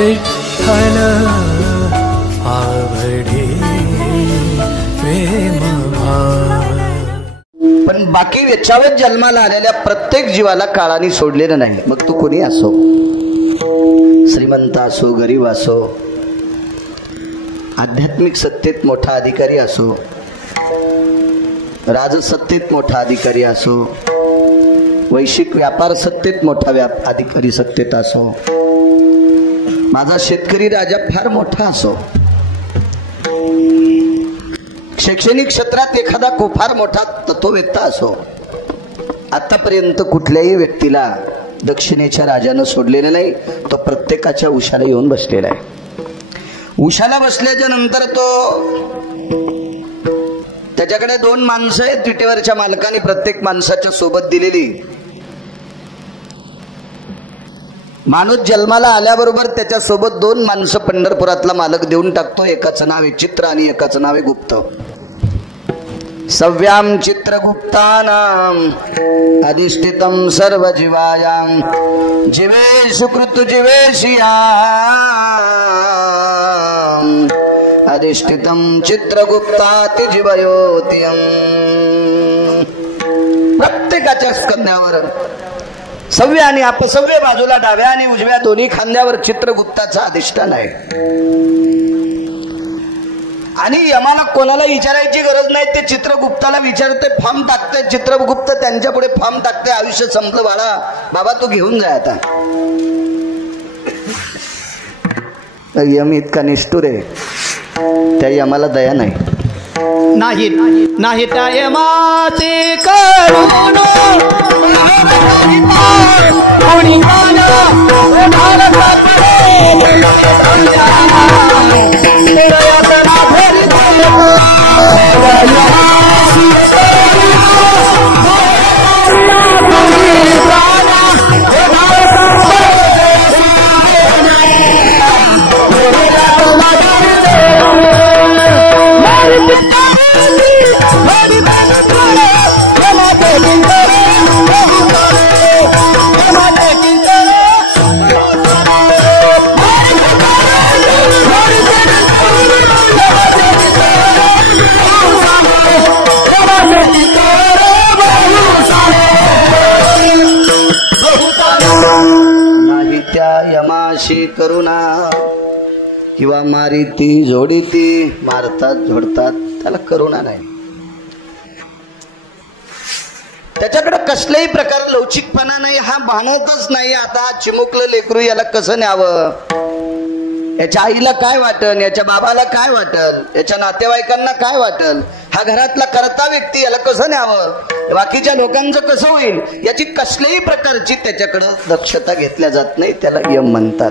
विठ्ठल आवडे प्रेम भाव। पण बाकी याच्यावर जन्माला आलेल्या प्रत्येक जीवाला काळाने सोडलेलं नाही। मग तू कोणी असो, श्रीमंत असो, गरीब असो, आध्यात्मिक सत्तेत मोठा अधिकारी असो, राजसत्तेत मोठा अधिकारी असो, वैश्विक व्यापार सत्तेत मोठा अधिकारी सत्तेत असो, माझा शेतकरी राजा फार मोठा असो, शैक्षणिक क्षेत्रात एखादा फार मोठा तत्ववेत्ता असो, आतापर्यंत कुठल्याही व्यक्तीला दक्षिणेच्या राजानं सोडलेलं नाही। तो प्रत्येकाच्या उशाला येऊन बसलेला आहे। उशाला बसल्याच्या नंतर त्याच्याकडे 2 माणसं आहेत विटेवरच्या मालकाने प्रत्येक माणसाच्या सोबत दिलेली। माणूस जन्माला आल्याबरोबर त्याच्या सोबत 2 माणसं पंढरपुरातला मालक देऊन टाकतो। एकाचं नाव आहे चित्र आणि एकाचं नाव आहे गुप्त। सव्याम चित्रगुप्तानाम अधिष्ठितम सर्व जीवायाम जीवेषु कृत जीवेशियाम अधिष्ठितम चित्रगुप्ताति जीवयोतियम। प्रत्येकाच्या स्कंद्यावर सव्य आणि अपसव्य बाजूला डाव्या आणि उजव्या दोन्ही खांद्यावर चित्रगुप्ताचा अधिष्ठान आहे। आणि यमाला कोणाला विचारायची गरज नाही, ते चित्रगुप्ताला विचारते, फॉर्म टाकते। चित्रगुप्त त्यांच्या पुढे फॉर्म टाकते, आयुष्य संपलं बाळा, बाबा तू घेऊन जा आता। यम इतका निष्ठुर आहे, त्या यमाला दया नाही। नाही त्या यमाचे करुण करुणा किंवा मारिती जोडीती, मारतात झोडतात, त्याला करुणा नाही। त्याच्याकडे कसल्याही प्रकार लवचिकपणा नाही, हा भानतच नाही। आता चिमुकलं लेकरू, याला कसं न्यावं, याच्या आईला काय वाटल, याच्या बाबाला काय वाटल, याच्या नातेवाईकांना काय वाटल, हा घरातला करता व्यक्ती याला कसं न्यावं, बाकीच्या लोकांचं कसं होईल, याची कसल्याही प्रकारची त्याच्याकडं दक्षता घेतल्या जात नाही। त्याला यम म्हणतात।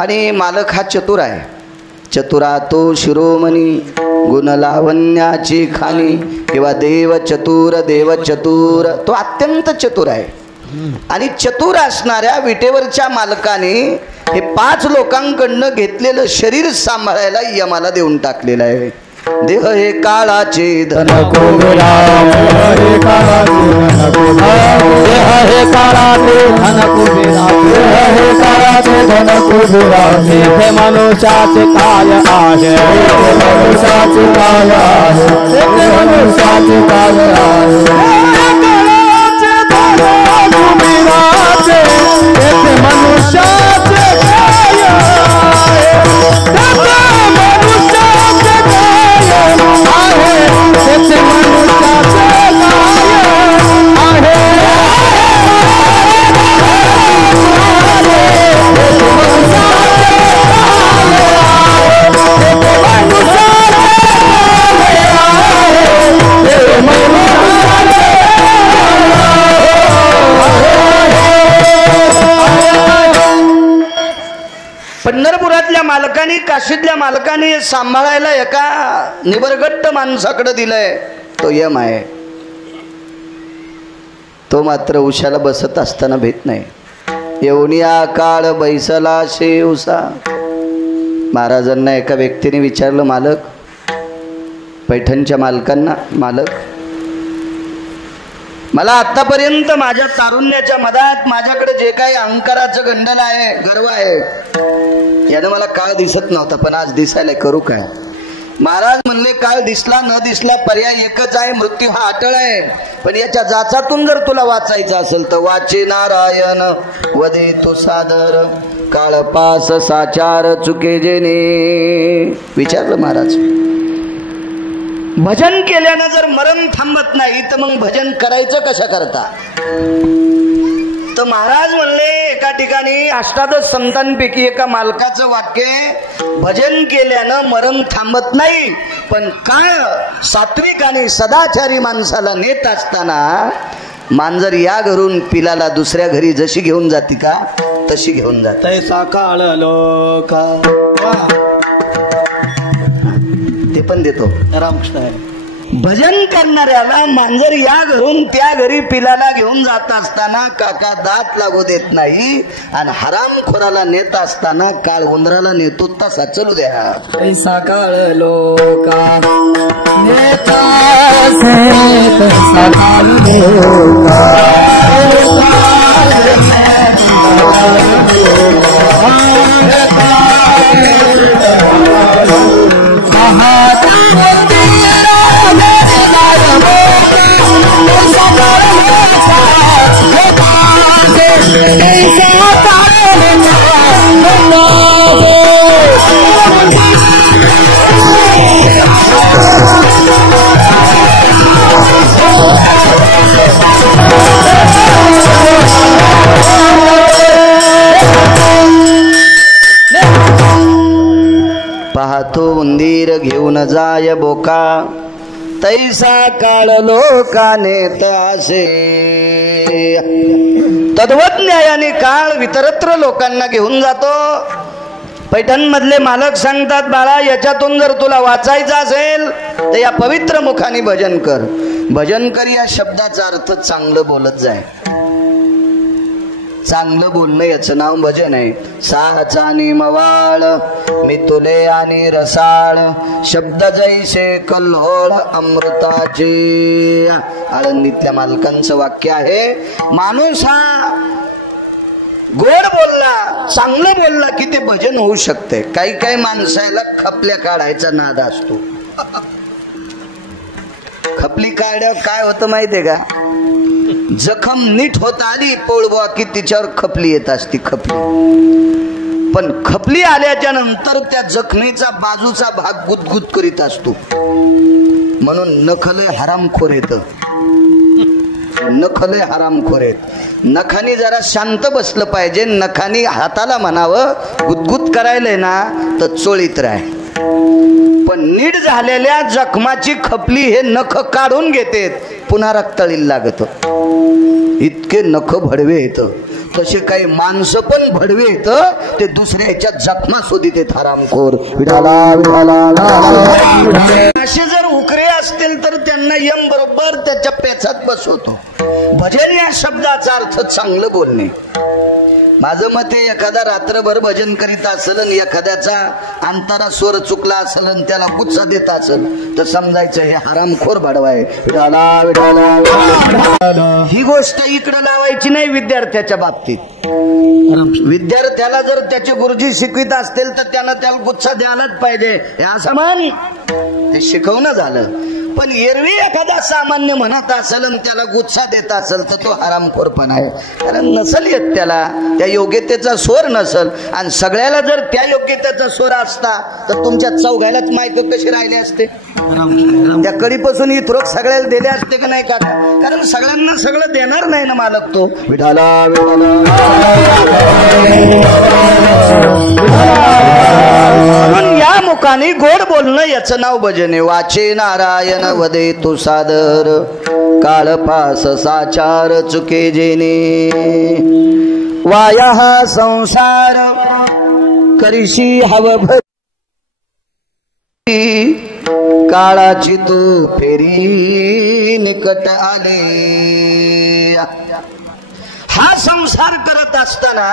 आणि मालक हा चतुर आहे। चतुरा तो शिरोमणी गुण लावण्याची खाणी किंवा देव चतुर, तो अत्यंत चतुर आहे। आणि चतुर असणाऱ्या विटेवरच्या मालकाने हे 5 लोकांकडनं घेतलेलं शरीर सांभाळायला यमाला देऊन टाकलेलं आहे। देह हे काळाचे धन कुबेरा, देह हे काळाचे धन कुबेरा, देह हे काळाचे धन कुबेरा, हे मनुष्याचे काय आहे, मनुष्याचे काय आहे, मनुष्याचे काय आहे, मनुष्याचे काय पंढरपुरातल्या मालकाने, काशीतल्या मालकाने सांभाळायला एका निबरगट्ट माणसाकडे दिलंय, तो यम आहे। तो मात्र उशाला बसत असताना भेट नाही। येऊनिया काळ बैसला शेवसा। महाराजांना एका व्यक्तीने विचारलं, मालक, पैठणच्या मालकांना, मालक मला आतापर्यंत माझ्या तारुण्याच्या मधात माझ्याकडे जे काही अहंकाराचं गंडल आहे, गर्व आहे, यानं मला काळ दिसत नव्हता, पण आज दिसायला करू काय? महाराज म्हणले काळ दिसला न दिसला पर्याय एकच आहे, मृत्यू हा अटळ आहे. पण याच्या जाचातून जर तुला वाचायचं असेल तर वाचे नारायण वदे तो सादर, काळ पास साचार चुके जेने. विचारलं महाराज, भजन केल्यानं जर मरण थांबत नाही तर मग भजन करायचं कशा करता? तर महाराज म्हणले एका ठिकाणी अष्टादश संतांपैकी एका मालकाचं वाक्य, भजन केल्यानं मरण थांबत नाही, पण काळ सात्विक आणि सदाचारी माणसाला नेत असताना मांजर या घरून पिलाला दुसऱ्या घरी जशी घेऊन जाते का तशी घेऊन जाते. तैसा काळ लोका. ते पण देतो रामकृष्ण. भजन करणाऱ्याला मांजर या घरून त्या घरी पिलाला घेऊन जात असताना काका दात लागू देत नाही, आणि हरामखोराला नेत असताना काळ उंदराला नेतो तसा चलू द्या. तैसा काळ लोका नेता पाहतो उंदीर घेऊन जाय बोका, तैसा काळ लोकाने तसे. तद्वत न्यायाने काळ वितरत्र लोकांना घेऊन जातो. पैठण मधले मालक सांगतात, बाळा याच्यातून जर तुला वाचायचं असेल तर या पवित्र मुखाने भजन कर. भजन कर या शब्दाचा अर्थ चांगलं बोलत जाय. चांगलं बोलणं याचं नाव भजन आहे. साचा निमवाळ मी तुले आणि रसाळ, शब्द जैसे कल्होळ अमृताचे. आळंदीतल्या मालकांचं वाक्य आहे, माणूस हा गोड बोलला, चांगलं बोलला की ते भजन होऊ शकते. काही काही माणसाला खपल्या काढायचा नाद असतो. खपली काढल्यावर काय होतं माहितीये का? जखम नीट होत आली पोळबुवा की तिच्यावर खपली येत असती. खपली पण खपली आल्याच्या नंतर त्या जखमेचा बाजूचा भाग गुदगुद करीत असतो. म्हणून नखले हरामखोर येत. नखले हरामखोर येत. नखानी जरा शांत बसलं पाहिजे. नखानी हाताला म्हणावं गुदगुद करायलंय ना तर चोळीत राह. पण नीट झालेल्या जखमाची खपली हे नख काढून घेतेत, पुन्हा रक्तळीला लागत. इतके नख भडवे येत. तसे काही माणसं पण भडवे येत, ते दुसऱ्याच्या जखमा शोधित येत. हरामखोर. असे जर उकरे असतील तर त्यांना यम बरोबर त्याच्या पेचात बसवतो. भजन या शब्दाचा अर्थ चांगलं बोलणे. माझं मत आहे, एखादा रात्रभर भजन करीत असेल आणि एखाद्याचा अंतरा स्वर चुकला असेल आणि त्याला गुच्चा देत असेल तर समजायचं हे हरामखोर भाडवा आहे. ही गोष्ट इकडे लावायची नाही विद्यार्थ्याच्या बाबतीत. विद्यार्थ्याला जर त्याचे गुरुजी शिकवित असतील तर त्यानं त्याला गुच्चा द्यायलाच पाहिजे, हे असं मान ते शिकवणं झालं. पण एरवी एखादा सामान्य म्हणत असेल आणि त्याला गुच्छा देत असेल तर तो हरामखोरपणा आहे. कारण नसल येत त्याला, त्या योग्यतेचा स्वर नसल. आणि सगळ्याला जर त्या योग्यतेचा स्वर असता तर तुमच्या चौघायलाच मायक कशी राहिले असते? त्या कडीपासून इथरोक सगळ्याला दिले असते का नाही? का कारण सगळ्यांना सगळं देणार नाही ना मालक तो. विठाला म्हणून या मुखाने गोड बोलणं याचं नाव भजन आहे. वाचे नारायण वदे तो सादर, काळ पास साचार चुके जेने. वाया हा संसार करीशी हव भरी, काळाची तू फेरी निकट आले. हा संसार करत असताना,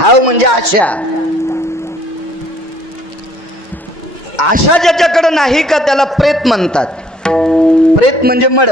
हाव म्हणजे आशा. आशा ज्याच्याकडे नाही का त्याला प्रेत म्हणतात. प्रेत म्हणजे मड.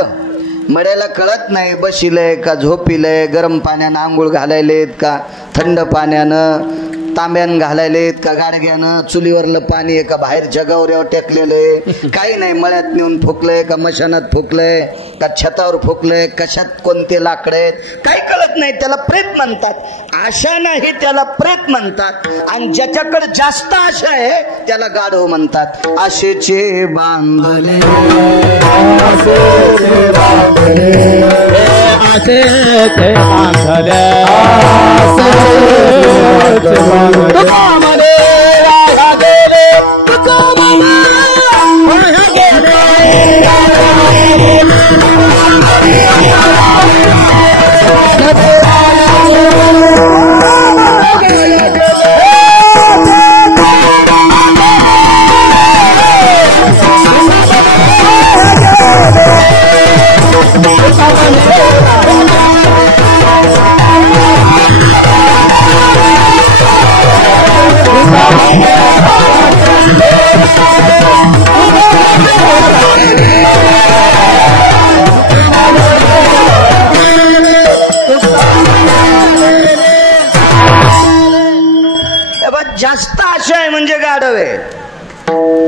मड्याला कळत नाही बशिलय का झोपिलय, गरम पाण्यानं आंघोळ घालायलेत का थंड पाण्यानं, तांब्यानं घालायलेत का गाडग्यानं, चुलीवरलं पाणी आहे का बाहेरच्या गौऱ्यावर टेकलेलंय, काही नाही, मळ्यात नेऊन फुकलंय का मशानात फुकलंय का छतावर फुकलंय, कशात कोणते लाकडे, काही कळत नाही. त्याला प्रेत म्हणतात. आशा नाही त्याला प्रेत म्हणतात. आणि ज्याच्याकडे जास्त आशा आहे त्याला गाढव म्हणतात. आशेचे बांधले जास्त आशा आहे म्हणजे गाढव आहे.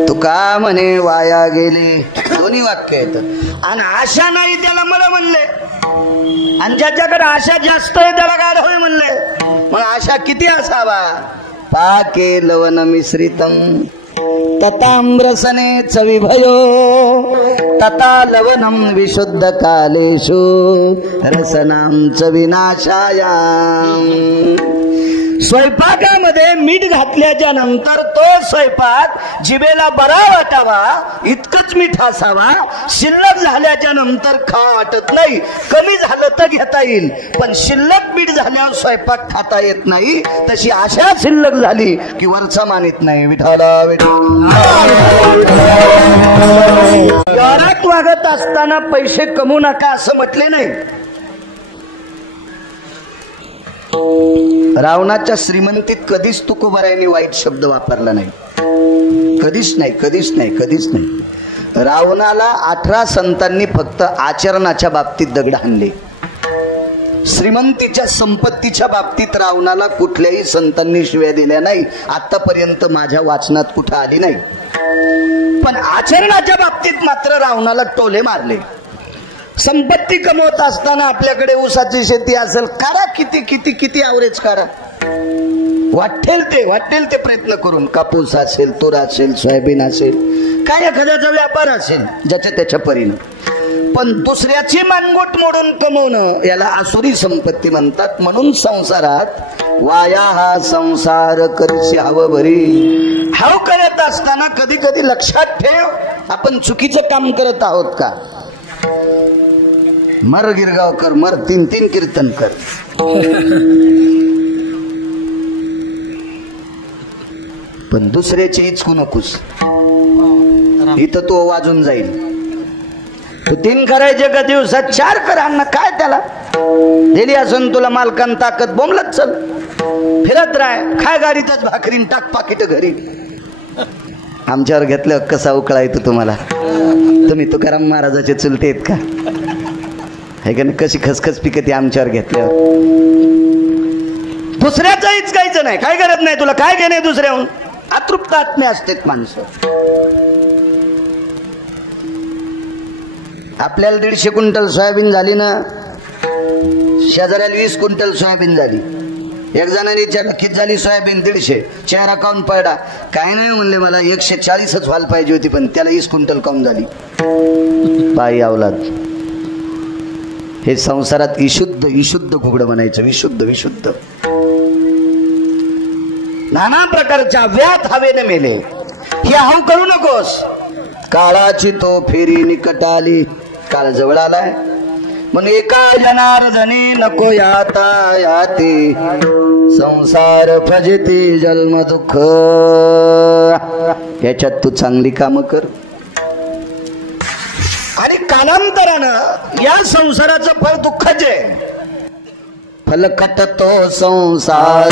तुका म्हणे वाया गेले, दोन्ही वाक्य आहेत. आणि आशा नाही त्याला मला म्हणले, आणि ज्याच्याकडे आशा जास्त आहे त्याला गाढव आहे म्हणले. मग आशा किती असावा? पाके लवण मिश्रितम तताम्रसने चविभयो तथा लवणम विशुद्ध कालेषु रसनाम च विनाशायाम. स्वयंपाकामध्ये मीठ घातल्याच्या नंतर तो स्वयंपाक जिभेला बरा वाटावा इतकंच मीठ असावा. शिल्लक झाल्याच्या नंतर खावा वाटत नाही. कमी झालं तर घेता येईल, पण शिल्लक मीठ झाल्यावर स्वयंपाक खाता येत नाही. तशी आशा शिल्लक झाली की वरचा मानित नाही. विठाला व्यवहारात वागत असताना पैसे कमवू नका असं म्हटले नाही. रावणाच्या श्रीमंतीत कधीच तुकोबारायांनी वाईट शब्द वापरला नाही. कधीच नाही, कधीच नाही, कधीच नाही. रावणाला 18 संतांनी फक्त आचरणाच्या बाबतीत दगड हाणले. श्रीमंतीच्या संपत्तीच्या बाबतीत रावणाला कुठल्याही संतांनी शिव्या दिल्या नाही. आतापर्यंत माझ्या वाचनात कुठं आली नाही. पण आचरणाच्या बाबतीत मात्र रावणाला टोले मारले. संपत्ती कमवत असताना आपल्याकडे ऊसाची शेती असेल, करा किती किती किती ॲव्हरेज करा, वाटेल ते प्रयत्न करून. कापूस असेल, तूर असेल, सोयाबीन असेल, काय एखाद्याचा व्यापार असेल ज्याच्या त्याच्या परीनं. पण दुसऱ्याची मानगोट मोडून कमवणं याला आसुरी संपत्ती म्हणतात. म्हणून संसारात वाया हा संसार करशी हवं भरी. हाव करत असताना कधी कधी लक्षात ठेव, आपण चुकीचं काम करत आहोत का. मर गिरगावकर मर 3-3 कीर्तन कर. पण दुसऱ्याचे इचकू नकोस. इथं तो वाजून जाईल. तू 3 करायचे का दिवसात 4 कर. अन्न काय त्याला दिली असून तुला मालकान ताकद बोंबलत चल, फिरत राह, खाय गाडीतच भाकरीन, टाक पाकिट घरी. आमच्यावर घेतलं कसा उकळा येतो तुम्हाला. तुम्ही तुकाराम महाराजाचे चुलते आहेत का? हे का कशी खसखस पिकते आमच्यावर घेतल्यावर. दुसऱ्याचं इचकायचं नाही. काय करत नाही तुला, काय घेणे दुसऱ्याहून. अतृप्त आत्मे असतात माणसं. आपल्याला 150 क्विंटल सोयाबीन झाली ना, शेजाऱ्याला 20 क्विंटल सोयाबीन झाली. एक जणांनी विचारलं किती झाली सोयाबीन? 150. चेहरा काऊन पडला? काय नाही म्हणले, मला 140च व्हायला पाहिजे होती, पण त्याला 20 क्विंटल काऊन झाली. बाई अवलाद. हे संसारात विशुद्ध घुगडं म्हणायचं. विशुद्ध नाना प्रकारच्या व्यात हवेने मेले. हे हाव करू नकोस. काळाची तो फेरी निकट आली. काळ जवळ आलाय म्हणून एका जनार्दनी नको याता याती. संसार फजिती जन्म दुःख. याच्यात तू चांगली कामं कर. आणि कालांतरानं या संसाराचं फळ दुःखाचे आहे. फलकट तो संसार,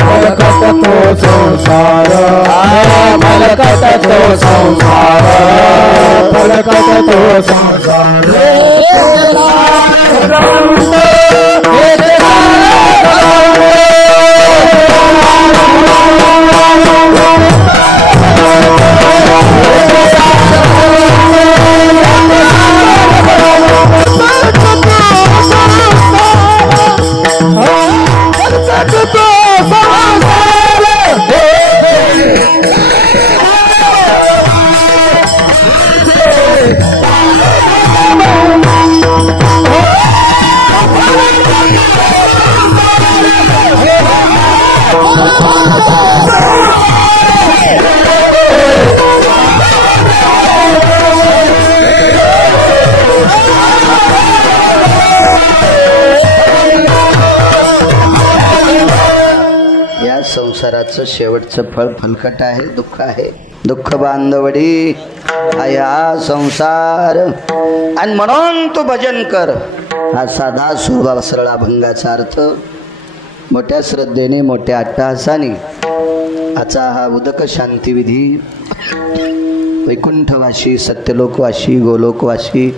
फलकट तो संसार, फलकट तो संसार, फलकट तो संसार. संसाराचं शेवटचं फळ फलकट आहे, दुःख आहे. दुःख बांधवडी हा संसार, आणि म्हणून तू भजन कर. हा साधा सोपा सरळ अभंगाचा अर्थ मोठ्या श्रद्धेने मोठ्या अट्टहासाने आजचा हा उदक शांती विधी वैकुंठवासी, सत्यलोकवासी, गोलोकवासी,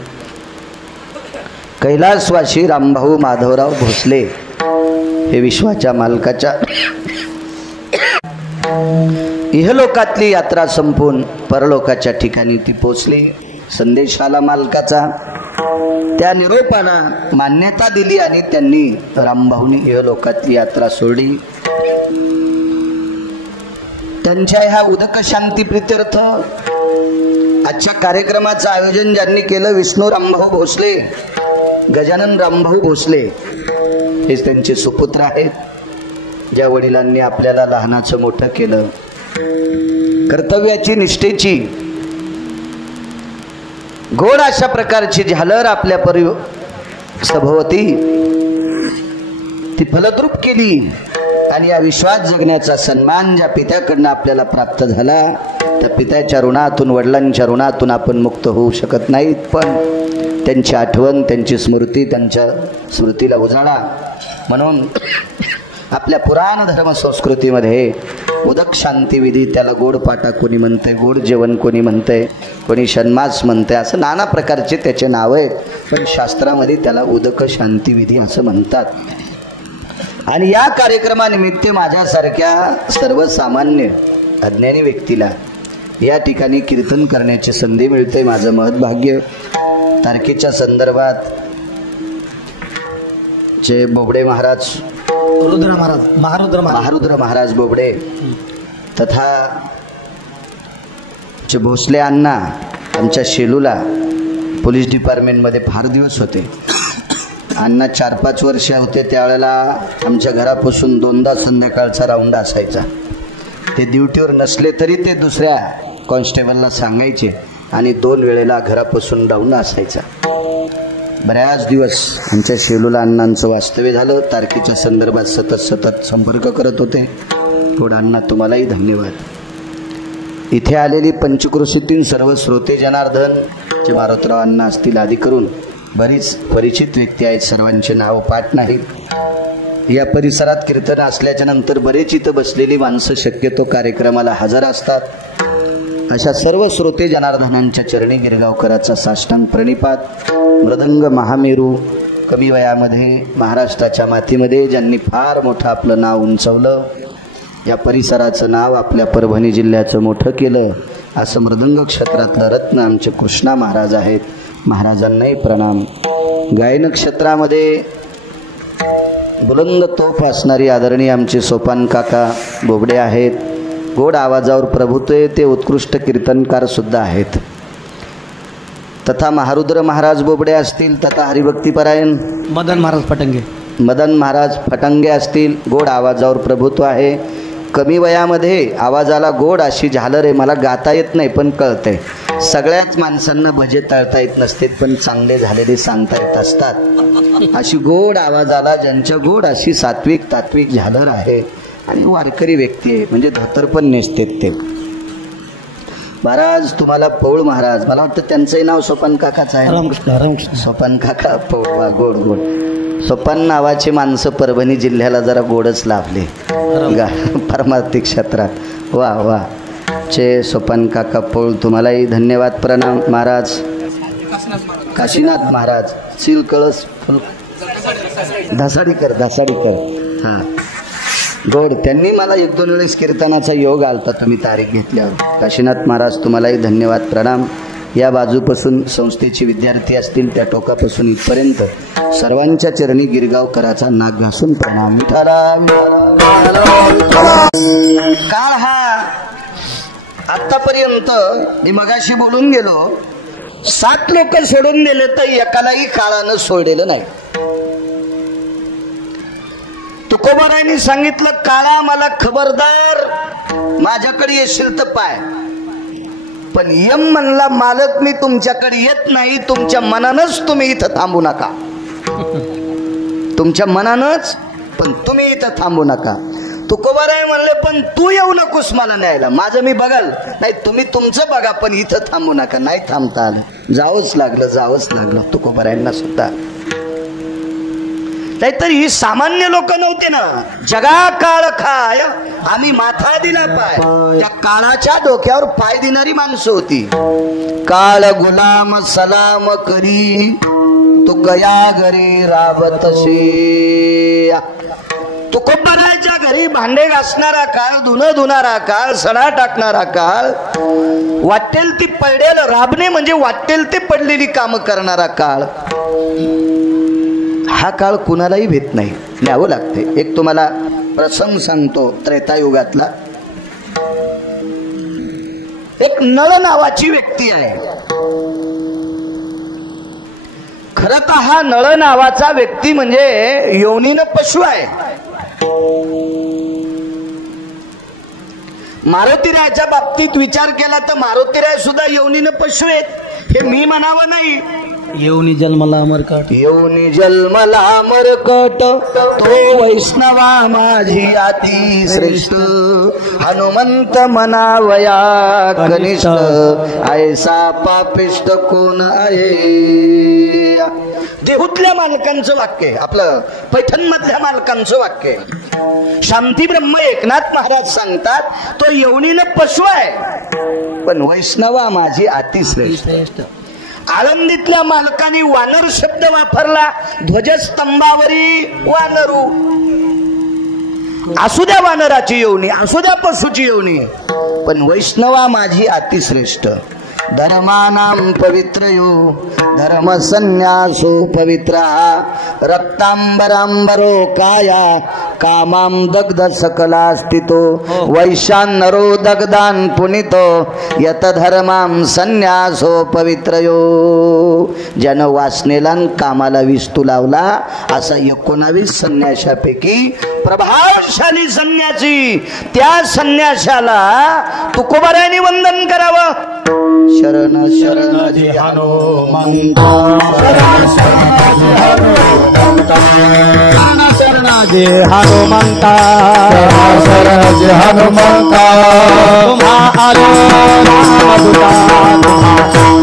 कैलासवासी रामभाऊ माधवराव भोसले हे विश्वाच्या मालकाच्या इहलोकातली यात्रा संपून परलोकाच्या ठिकाणी ती पोचली. संदेशाला मालकाचा त्या निरोपाला मान्यता दिली आणि त्यांनी रामभाऊनी इहलोकातली यात्रा सोडली. त्यांच्या ह्या उदक शांती प्रीत्यर्थ आजच्या कार्यक्रमाचं आयोजन ज्यांनी केलं, विष्णू रामभाऊ भोसले, गजानन रामभाऊ भोसले, हेच त्यांचे सुपुत्र आहेत. ज्या वडिलांनी आपल्याला लहानाचं मोठं केलं, कर्तव्याची निष्ठेची गोड अशा प्रकारची झालर आपल्या सभोवती ती फलद्रूप केली, आणि या विश्वात जगण्याचा सन्मान ज्या पित्याकडनं आपल्याला प्राप्त झाला, त्या पित्याच्या ऋणातून, वडिलांच्या ऋणातून आपण मुक्त होऊ शकत नाहीत. पण त्यांची आठवण, त्यांची स्मृती, त्यांच्या स्मृतीला उजाळा म्हणून आपल्या पुराण धर्म संस्कृतीमध्ये उदक शांती विधी, त्याला गोड पाटा कोणी म्हणते, गोड जेवण कोणी म्हणते, कोणी षण्मास म्हणते, असं नाना प्रकारचे त्याचे नाव आहेत. पण शास्त्रामध्ये त्याला उदक शांती विधी असं म्हणतात. आणि या कार्यक्रमानिमित्त माझ्यासारख्या सर्वसामान्य अज्ञानी व्यक्तीला या ठिकाणी कीर्तन करण्याची संधी मिळते. माझं महत्भाग्य. तारखेच्या संदर्भात जे बोबडे महाराज, महारुद्र महाराज बोबडे तथा जे भोसले अण्णा आमच्या शेलूला पोलीस डिपार्टमेंटमध्ये फार दिवस होते. अण्णा 4-5 वर्ष होते त्यावेळेला आमच्या घरापासून 2दा संध्याकाळचा राऊंड असायचा. ते ड्युटीवर नसले तरी ते दुसऱ्या कॉन्स्टेबलला सांगायचे आणि 2 वेळेला घरापासून राऊंड असायचा. बऱ्याच दिवस आमच्या शेलूला अण्णांचं वास्तव्य झालं. तारखेच्या संदर्भात सतत संपर्क करत होते. थोडा अण्णा तुम्हालाही धन्यवाद. इथे आलेली पंचक्रोशीतील सर्व श्रोते जनार्दन, जे मारुतराव अण्णा असतील आदी करून बरीच परिचित व्यक्ती आहेत, सर्वांचे नाव पाठ नाहीत. या परिसरात कीर्तन असल्याच्या नंतर बरेच इथं बसलेली माणसं शक्यतो कार्यक्रमाला हजर असतात. अशा सर्व श्रोते जनार्दनांच्या चरणी गिरगावकराचा साष्टांग प्रणिपात. मृदंग महामेरू, कमी वयामध्ये महाराष्ट्राच्या मातीमध्ये ज्यांनी फार मोठं आपलं नाव उंचवलं, या परिसराचं नाव आपल्या परभणी जिल्ह्याचं मोठं केलं, असं मृदंग क्षेत्रातलं रत्न आमचे कृष्णा महाराज आहेत. महाराजांनाही प्रणाम. गायन क्षेत्रामध्ये बुलंद तोफ असणारी आदरणीय आमचे सोपान काका बोबडे आहेत. गोड आवाजावर प्रभुत्व, ते उत्कृष्ट कीर्तनकार सुद्धा आहेत. तथा महारुद्र महाराज बोबडे असतील, तथा हरिभक्तीपरायण मदन महाराज फटंगे असतील. गोड आवाजावर प्रभुत्व आहे. कमी वयामध्ये आवाजाला गोड अशी झालर आहे. मला गाता येत नाही पण कळतंय. सगळ्याच माणसांना भजे तळता येत नसते, पण चांगले झालेले सांगता येत असतात. अशी गोड आवाजाला ज्यांच्या गोड अशी सात्विक तात्विक झालर आहे, आणि वारकरी व्यक्ती आहे, म्हणजे धोतर पण नेसतेत ते महाराज. तुम्हाला पौळ महाराज, मला वाटतं त्यांचंही नाव सोपान काकाच आहे. रामकृष्ण सोपान काका पौळ. वा, गोड गोड. सोपान नावाची माणसं परभणी जिल्ह्याला जरा गोडच लाभले परमार्थिक क्षेत्रात. वा वा. चे सोपान काका पौळ, तुम्हालाही धन्यवाद प्रणाम महाराज. काशीनाथ महाराज सील कळस फुल धासाडीकर हा गोड. त्यांनी मला 1-2 वेळेस कीर्तनाचा योग आलता तुम्ही तारीख घेतल्यावर. काशीनाथ महाराज तुम्हालाही धन्यवाद प्रणाम. या बाजूपासून संस्थेचे विद्यार्थी असतील त्या टोकापासून इथपर्यंत सर्वांच्या चरणी गिरगावकराचा नाक घासून प्रणाम. काळ हा आतापर्यंत मी मगाशी बोलून गेलो 7 लोक सोडून दिले तर एकालाही काळानं सोडलेलं नाही. तुकोबारायांनी सांगितलं काळा मला खबरदार माझ्याकडे येशील तर पाय. पण यम म्हणला मालक मी तुमच्याकडे येत नाही, तुमच्या मनानच तुम्ही इथं थांबू नका. तुमच्या मनानच, पण तुम्ही इथं थांबू नका. तुकोबाराय म्हणले पण तू येऊ नकोस मला न्यायला, माझं मी बघाल. नाही तुम्ही तुमचं बघा पण इथं थांबू नका. नाही थांबता आलं, जावंच लागलं तुकोबारायांना सुद्धा. नाहीतर ही सामान्य लोक नव्हते ना. जगा काळ खाय आम्ही माथा दिला पाय, त्या काळाच्या डोक्यावर पाय देणारी माणसं होती. काळ गुलाम सलाम करी तू गया घरी राबतसे. तुकोबारायच्या घरी भांडे घासणारा काळ, धुणं धुणारा काळ, सडा टाकणारा काळ, वाटेल ती पडलेल राबणे म्हणजे वाटेल ते पडलेली कामं करणारा काळ. हा काळ कुणालाही भेट नाही, न्यावं लागते. एक तुम्हाला प्रसंग सांगतो त्रेतायुगातला. एक नळ नावाची व्यक्ती आहे. खरं तर हा नळ नावाचा व्यक्ती म्हणजे योनीनं पशु आहे. मारुतीरायाच्या बाबतीत विचार केला तर मारुतीराय सुद्धा योनीनं पशु आहेत, हे मी म्हणावं नाही. येऊनी जन्मला अमरकट, येऊनी जन्मला अमरकट, तो वैष्णवा माझी अति श्रेष्ठ. हनुमंत मनावया कनिष्ठ, ऐसा पापिष्ट कोण आहे. देहूतल्या मालकांचं वाक्य, आपलं पैठण मधल्या मालकांचं वाक्य. शांती ब्रह्म एकनाथ महाराज सांगतात तो येऊनीनं पशु आहे पण वैष्णवा माझी अति श्रेष्ठ. आळंदीतल्या मालकाने वानर शब्द वापरला. ध्वजस्तंभावरी वानरू. असू द्या वानराची योनी, असू द्या पशुची योनी, पण वैष्णवा माझी अतिश्रेष्ठ. धर्मानां पवित्रयो धर्म संन्यासो पवित्र. रक्तांबरांबरो काया कामां दग्ध सकला स्थितो. वैशानरो दग्धान पुनितो यत धर्मां संन्यासो पवित्रयो. ज्यानं वासनेला कामाला विस्तू लावला असा 19 संन्याशापैकी प्रभावशाली संन्यासी, त्या संन्याशाला तुकोबारायांनी वंदन करावं. शरण शरण जे हनुमंता, शरण जे हनुमंता, शरण जे हनुमंता. तुम्हा आलो रामदूता, तुम्हा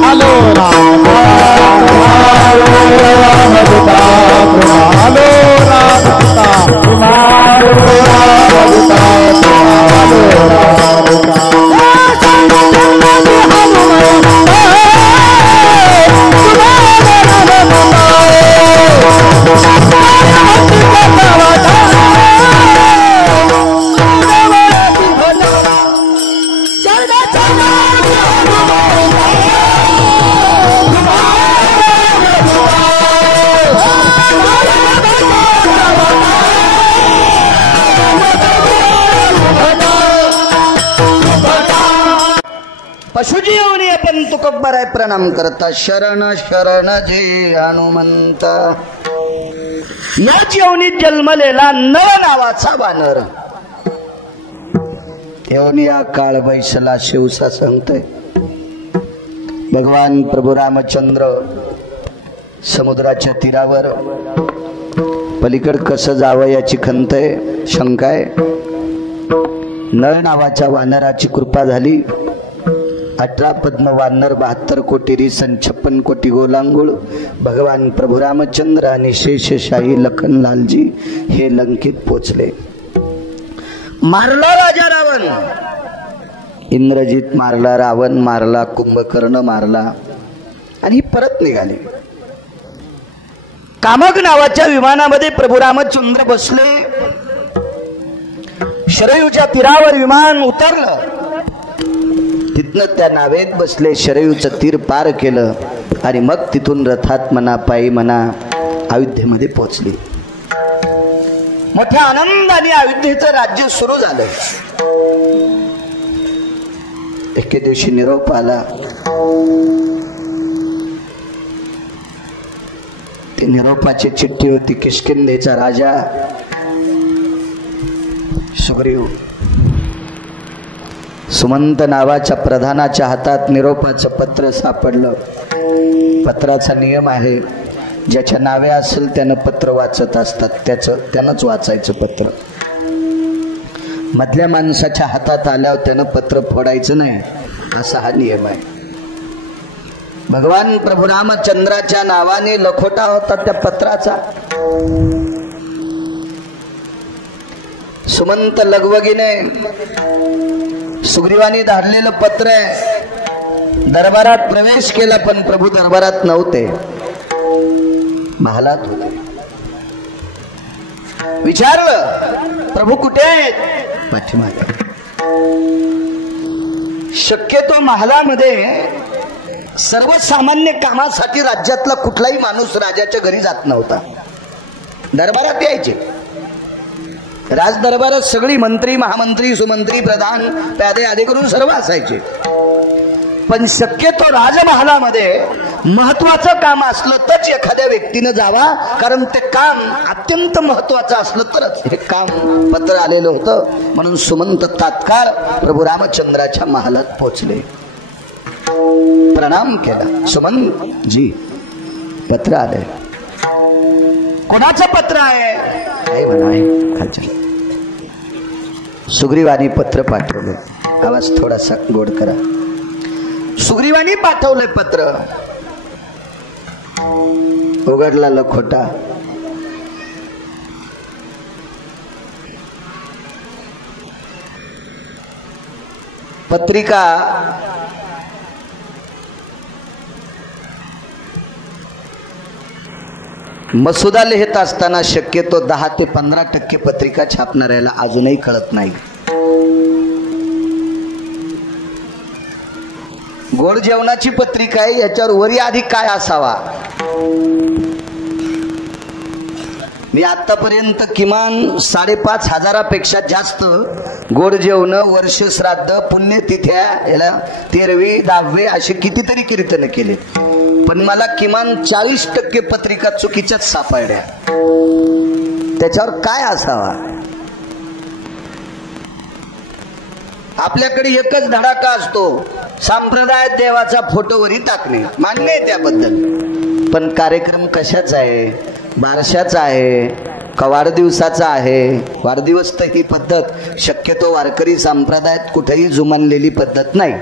आलो रामदूता, तुम्हा आलो रामदूता, तुम्हा आलो रामदूता, तुम्हा आलो रामदूता. पशुजी येऊनी आपण तुकोबाराय प्रणाम करता. शरण शरण जे हनुमंत. याच येऊनीत जन्मलेला नळ नावाचा वानर. येऊनी हा काळ बैसला शिवसा सांगतोय. भगवान प्रभू रामचंद्र समुद्राच्या तीरावर, पलीकड कसं जावं याची खंत आहे, शंका आहे. नळ नावाच्या वानराची कृपा झाली. 18 पद्म वानर, 72 कोटी रिसन, 56 कोटी गोलांगुळ. भगवान प्रभू रामचंद्र आणि शेषशाही लखनलालजी हे लंकेत पोचले. मारला राजा रावण. इंद्रजित मारला, रावण मारला, कुंभकर्ण मारला. आणि परत निघाली. कामक नावाच्या विमानामध्ये प्रभू रामचंद्र बसले. शरयूच्या तीरावर विमान उतरलं. तिथनं त्या नावेत बसले. शरयूचं तीर पार केलं आणि मग तिथून रथात म्हणा पायी म्हणा अयोध्येमध्ये पोहोचली. मोठ्या आनंदाने अयोध्येचं राज्य सुरू झालं. एके दिवशी निरोप आला. ती निरोपाची चिठ्ठी होती. किष्किंधेचा राजा सुग्रीव सुमंत नावाच्या प्रधानाच्या हातात निरोपाचं पत्र सापडलं. पत्राचा नियम आहे, ज्याच्या नावे असेल त्यानं पत्र वाचत असतात. त्यानंच वाचायचं पत्र. मधल्या माणसाच्या हातात आल्यावर त्यानं पत्र फोडायचं नाही, असा हा नियम आहे. भगवान प्रभू रामचंद्राच्या नावाने लखोटा होता त्या पत्राचा. सुमंत लगबगीने सुग्रीवाने धाडलेलं पत्र आहे. दरबारात प्रवेश केला, पण प्रभू दरबारात नव्हते, महालात होते. विचारलं, प्रभू कुठे आहेत? पाठीमागे. शक्यतो महालामध्ये सर्वसामान्य कामासाठी राज्यातला कुठलाही माणूस राजाच्या घरी जात नव्हता. दरबारात यायचे. राज दरबारात सगळी मंत्री, महामंत्री, सुमंत्री, प्रधान, प्यादे आदी करून सर्व असायचे. पण शक्यतो राजमहालामध्ये महत्वाचं काम असलं तरच एखाद्या व्यक्तीनं जावा, कारण ते काम अत्यंत महत्वाचं असलं तरच. हे काम पत्र आलेलं होतं, म्हणून सुमंत तात्काळ प्रभू रामचंद्राच्या महालात पोहोचले. प्रणाम केला. सुमंत जी, पत्र आले. कोणाचं पत्र आहे? खालच्या. सुग्रीवानी पत्र पाठवले. आवाज थोडासा गोड करा. सुग्रीवानी पाठवले पत्र. उघडला लखोटा. पत्रिका मसुदा लिहित असताना शक्यतो 10 ते 15% पत्रिका छापणाऱ्याला अजूनही कळत नाही. गोड जेवणाची पत्रिका आहे, याच्यावर वरी आधी काय असावा. मी आतापर्यंत किमान 5,500पेक्षा जास्त गोड जेवण, वर्ष श्राद्ध, पुण्यतिथ्या, याला 13वी 10वी असे कितीतरी कीर्तन केले, पण मला किमान 40% पत्रिका चुकीच्याच सापडल्या. त्याच्यावर काय असावा? आपल्याकडे एकच धडाका असतो, संप्रदाय देवाचा फोटोवरी टाकणे. मान्य आहे त्याबद्दल, पण कार्यक्रम कशाचा आहे? बारशाचा आहे का वाढदिवसाचा आहे? वाढदिवस तर ही पद्धत शक्यतो वारकरी संप्रदायात कुठेही जुमानलेली पद्धत नाही.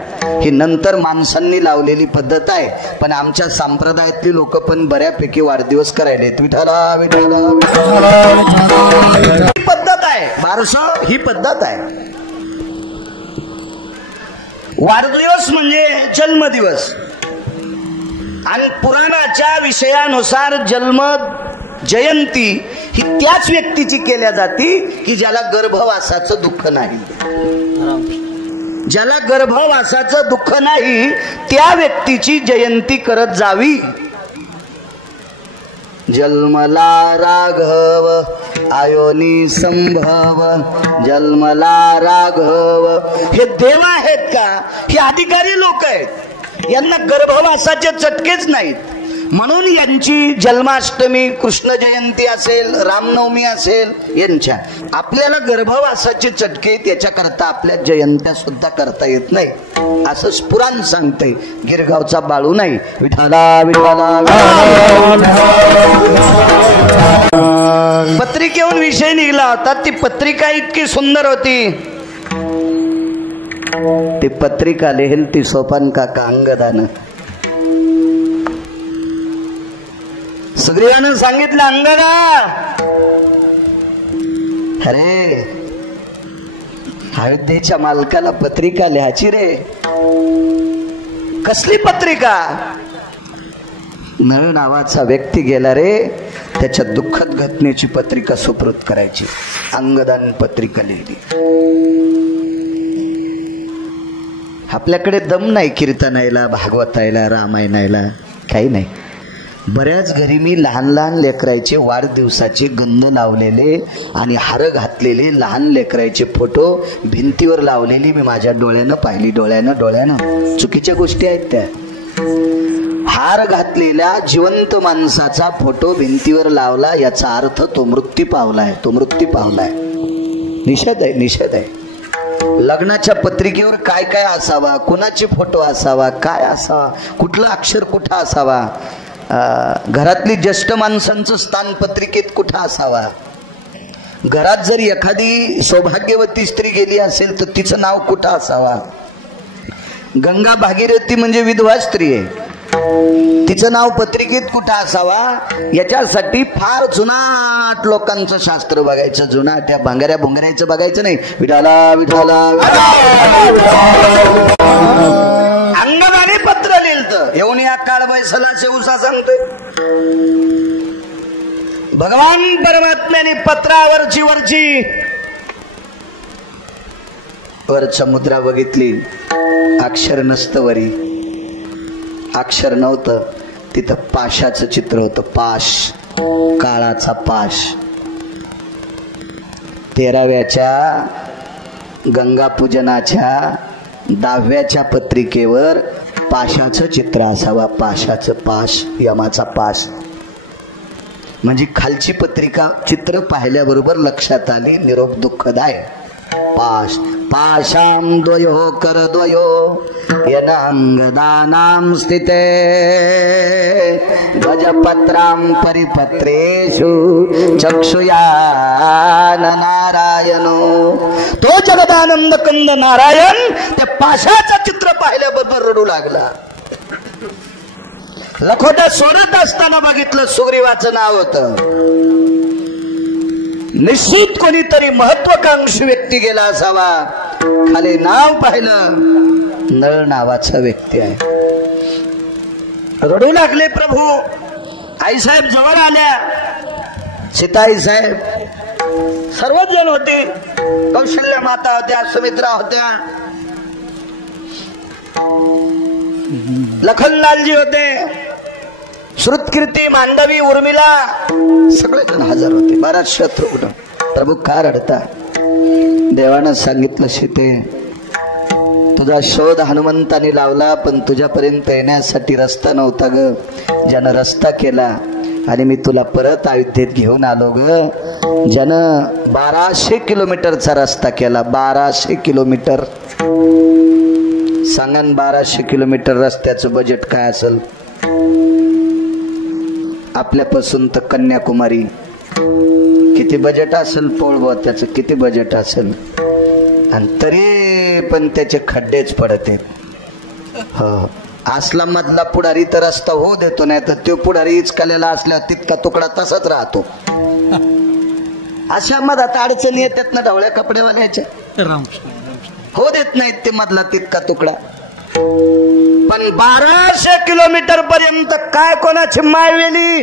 ही नंतर माणसांनी लावलेली पद्धत आहे, पण आमच्या संप्रदायातली लोक पण बऱ्यापैकी वाढदिवस करायलेत. विठ्ठला विठ्ठला ही पद्धत आहे. बारसा ही पद्धत आहे. वाढदिवस म्हणजे जन्मदिवस, आणि पुराणाच्या विषयानुसार जन्म जयंती ही त्याच व्यक्तीची केल्या जाते की ज्याला गर्भवासाचं दुःख नाही. ज्याला गर्भवासाचं दुःख नाही त्या व्यक्तीची जयंती करत जावी. जन्मला राघव आयोनी संभव, जन्मला राघव. हे देव आहेत का? हे अधिकारी लोक आहेत. यांना गर्भवासाचे चटकेच नाहीत. म्हणून यांची जन्माष्टमी, कृष्ण जयंती असेल, रामनवमी असेल, यांच्या आपल्याला गर्भवासाचे चटके, त्याच्याकरता आपल्या जयंत्या सुद्धा करता येत नाही, असं पुराण सांगते. गिरगावचा बाळू नाही. विठाला विठाला. पत्रिकेहून विषय निघला होता. ती पत्रिका इतकी सुंदर होती. ती पत्रिका लिहिल ती सोपान काका अंगदानं. सुग्रीवानं सांगितलं, अंगदा, अरे अयोध्येच्या मालकाला पत्रिका लिहायची रे. कसली पत्रिका? नळ नावाचा व्यक्ती गेला रे, त्याच्या दुःखद घटनेची पत्रिका सुप्रत करायची, अंगदान पत्रिका लिहिली. आपल्याकडे दम नाही कीर्तनायला, भागवतायला, रामायणायला, काही नाही. बऱ्याच घरी मी लहान लहान लेकरायचे वाढदिवसाचे गंध लावलेले आणि हार घातलेले लहान लेकरायचे फोटो भिंतीवर लावलेले मी माझ्या डोळ्यानं पाहिली. डोळ्यानं चुकीच्या गोष्टी आहेत त्या. हार घातलेल्या जिवंत माणसाचा फोटो भिंतीवर लावला याचा अर्थ तो मृत्यू पावलाय. निषेध आहे. लग्नाच्या पत्रिकेवर काय काय असावा, कुणाचे फोटो असावा, काय असावा, कुठलं अक्षर कुठं असावा, घरातली ज्येष्ठ माणसांचं स्थान पत्रिकेत कुठं असावा, घरात जर एखादी सौभाग्यवती स्त्री गेली असेल तर तिचं नाव कुठं असावा. गंगा भागीरथी म्हणजे विधवा स्त्री आहे, तिचं नाव पत्रिकेत कुठं असावा याच्यासाठी फार जुनाट लोकांचं शास्त्र बघायचं. जुनाट त्या भांगाऱ्या भोंगऱ्याचं बघायचं नाही. विठाला अंगदाने पत्र लिहिलं येऊन या काळ बैसला शेवसा सांगतोय. भगवान परमात्म्याने पत्रावरची वरच्या मुद्रा बघितली, अक्षर नसतं वरी, अक्षर नव्हतं, तिथं पाशाचं चित्र होतं. पाश, काळाचा पाश. 13व्याच्या गंगा पूजनाच्या 10व्याच्या पत्रिकेवर पाशाचं चित्र असावा. पाशाचं पाश, यमाचा पाश. म्हणजे खालची पत्रिका चित्र पाहिल्याबरोबर लक्षात आली निरोप दुःखदाय. पाश पाशां द्वयो करद्वयो यनांगदानां स्थिते गजपत्रां परिपत्रेषु चक्षुयान नारायणो. तो जगदानंद कंद नारायण त्या पाशाचं चित्र पाहिल्याबरोबर रडू लागला. लखोटा सोडत असताना बघितलं सुग्रीवाचं नाव होतं. निश्चित कोणीतरी महत्वाकांक्षी व्यक्ती गेला असावा. खाली नाव पाहिलं, नळ नावाचा व्यक्ती आहे. रडू लागले प्रभू. आईसाहेब जवळ आल्या, सीताई साहेब, सर्वच जण होते. कौशल्य माता होत्या, सुमित्रा होत्या, लखनलालजी होते, श्रुतकीर्ती, मांडवी, उर्मिला, सगळे जण हजर होते. बराच शत्रुघ्न. प्रभू का रडता? देवानं सांगितलं, सीते तुझा शोध हनुमंताने लावला पण तुझ्यापर्यंत येण्यासाठी रस्ता नव्हता ग. ज्यानं रस्ता केला आणि मी तुला परत अयोध्येत घेऊन आलो ग. ज्यानं 1200 किलोमीटरचा रस्ता केला. 1200 किलोमीटर. सांगा 1200 किलोमीटर रस्त्याचं बजेट काय असेल? आपल्यापासून तर कन्याकुमारी किती बजेट असेल? पोळबो त्याचं किती बजेट असेल? आणि तरी पण त्याचे खड्डेच पडते. हो, आसला मधला पुढारी तर रस्ता होऊ देतो, नाही तर तो पुढारी इचकलेला असल्यावर तितका तुकडा तसाच राहतो. अशा मधात अडचणी येतात ना ढवळ्या कपडेवाल्याच्या, हो देत नाहीत ते मधला तितका तुकडा. पण 1200 किलोमीटर पर्यंत काय कोणाची मायवेली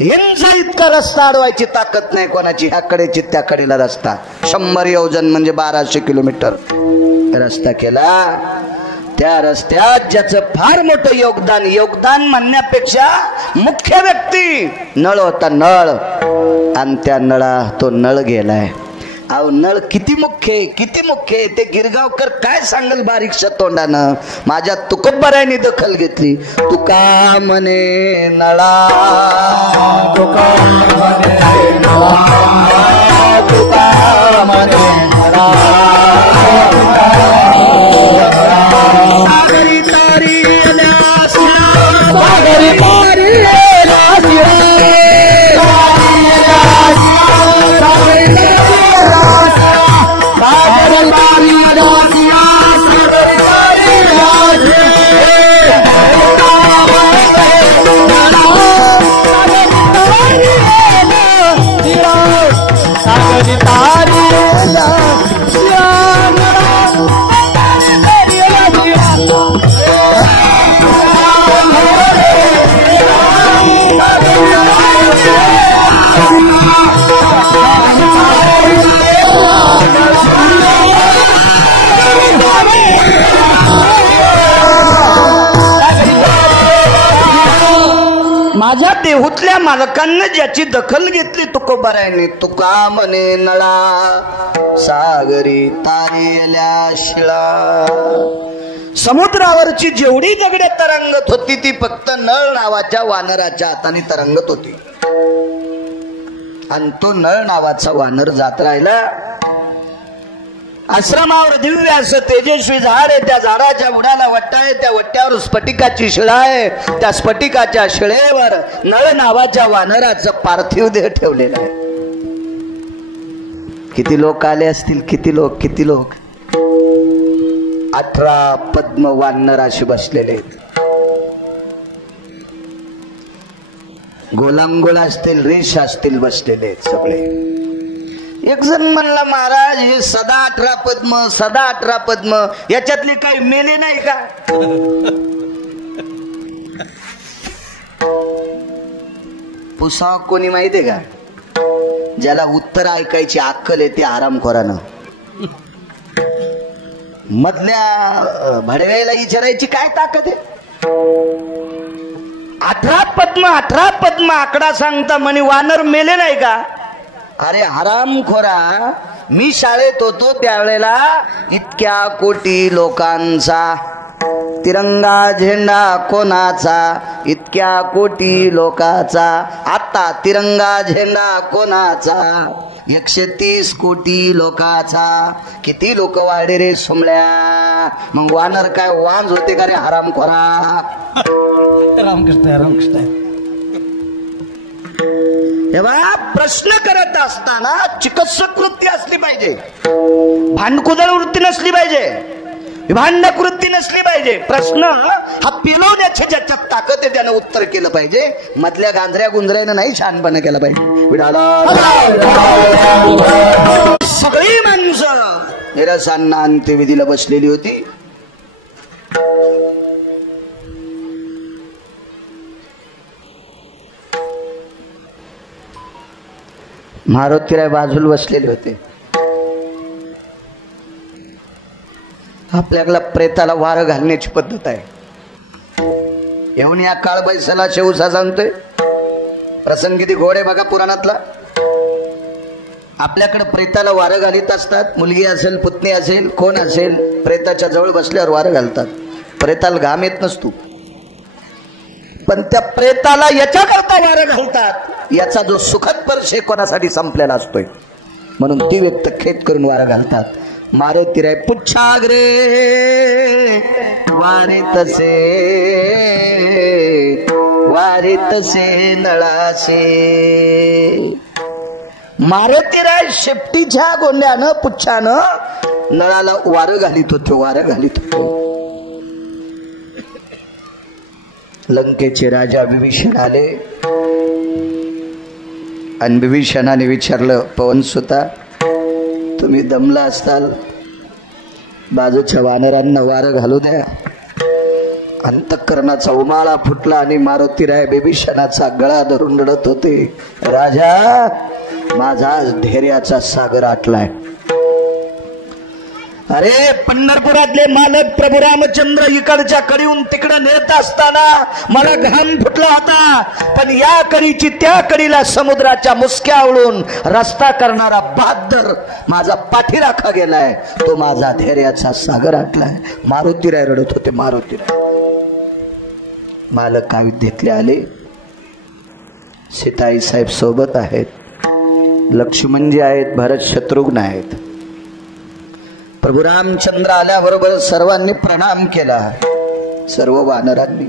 हिंसा इतका रस्ता अडवायची ताकद नाही कोणाची. ह्याकडेची त्याकडेला रस्ता 100 योजन म्हणजे 1200 किलोमीटर रस्ता केला. त्या रस्त्यात ज्याचं फार मोठं योगदान म्हणण्यापेक्षा मुख्य व्यक्ती नळ होता. नळ. आणि त्या नळा तो नळ गेलाय. अहो नळ किती मुख्य ते गिरगावकर काय सांगल बारीकशा तोंडानं. माझ्या तुकोबरायांनी दखल घेतली. तुका म्हणे नळा, तुका म्हणे नळा, तुका म्हणे नळा, सागरी तारी सागरी तारी तारी देहूतल्या मालकांना ज्याची दखल घेतली तुकोबारायने, तुका म्हणे नळा सागरी तारेल्या शिळा. समुद्रावरची जेवढी दगडे तरंगत होती ती फक्त नळ नावाच्या वानराच्या हाताने तरंगत होती. आणि तो नळ नावाचा वानर जात राहिला. आश्रमावर दिव्य असं तेजस्वी झाड आहे, त्या झाडाच्या बुडाला वट्टा आहे, त्या वट्ट्यावर स्फटिकाची शिळा आहे, त्या स्फटिकाच्या शिळेवर नळ नावाच्या वानराचं पार्थिव देह ठेवलेला आहे. किती लोक आले असतील, किती लोक 18 पद्म वानर अशी बसलेले आहेत. गोलांगोळ असतील, रेष असतील, बसलेले आहेत सगळे. एक जण म्हणला, महाराज हे सदा 18 पद्म, सदा 18 पद्म, याच्यातले काही मेले नाही का? पुसा कोणी माहितीये का? ज्याला उत्तर ऐकायची अक्कल येते आरामखोरानं. मधल्या भडव्याला विचारायची काय ताकद आहे? 18 पद्म आकडा सांगता म्हणे वानर मेले नाही का? अरे हरामखोरा, मी शाळेत होतो त्यावेळेला इतक्या कोटी लोकांचा तिरंगा झेंडा कोणाचा, इतक्या कोटी लोकांचा. आता तिरंगा झेंडा कोणाचा? 130 कोटी लोकांचा. किती लोक वाढे रे सोमल्या? मग वानर काय वांज होते का रे हरामखोरा? रामकृष्ण. तेव्हा प्रश्न करत असताना चिकित्सक वृत्ती असली पाहिजे, भांडकुदळ वृत्ती नसली पाहिजे, विभांडक वृत्ती नसली पाहिजे. प्रश्न हा पिलवण्याची ज्याच्यात ताकद आहे त्यानं उत्तर केलं पाहिजे. मधल्या गांजऱ्या गुंजऱ्यानं नाही शहाणपणा केला पाहिजे. सगळी माणसं निरसांना अंत्यविधीला बसलेली होती. मारुतीराय बाजूला बसलेले होते. आपल्याला प्रेताला वारं घालण्याची पद्धत आहे. येऊन या काळ बैसाला शेवसा सांगतोय. प्रसंग किती घोड आहे बघा पुराणातला. आपल्याकडे प्रेताला वारं घालीत असतात. मुलगी असेल, पुतणी असेल, कोण असेल, प्रेताच्या जवळ बसल्यावर वारं घालतात. प्रेताला घाम येत नसतो, पण त्या प्रेताला याच्याकरता वारं घालतात याचा जो सुखद स्पर्श कोणासाठी संपलेला असतोय, म्हणून ती व्यक्त खेद करून वारं घालतात. मारे तिराय पुच्छाग्रे वारे तसे नळासे. मारे तिराय शेपटीच्या गोंड्यानं पुच्छानं नळाला वारं घालीत होतो. लंकेचे राजा विभीषण आले आणि विभीषणाने विचारलं, पवनसुता तुम्ही दमला असताल, बाजूच्या वानरांना वारं घालू द्या. अंतःकरणाचा उमाळा फुटला आणि मारुतीराय विभीषणाचा गळा धरून रडत होते. राजा, माझा धैर्याचा सागर आटलाय. अरे पंढरपुरातले मालक प्रभू रामचंद्र इकडच्या कडीहून तिकडं नेत असताना मला घाम फुटला होता, पण या कडीची त्या कडीला समुद्राच्या मुसक्यावळून रस्ता करणारा बहादर माझा पाठीराखा गेलाय. तो माझा धैर्याचा सागर आटलाय. मारुतीराय रडत होते. मारुतीराय मालक अयोध्येतले आले. सीताई साहेब सोबत आहेत, लक्ष्मणजी आहेत, भरत शत्रुघ्न आहेत. प्रभू रामचंद्र आल्याबरोबर सर्वांनी प्रणाम केला. सर्व वानरांनी.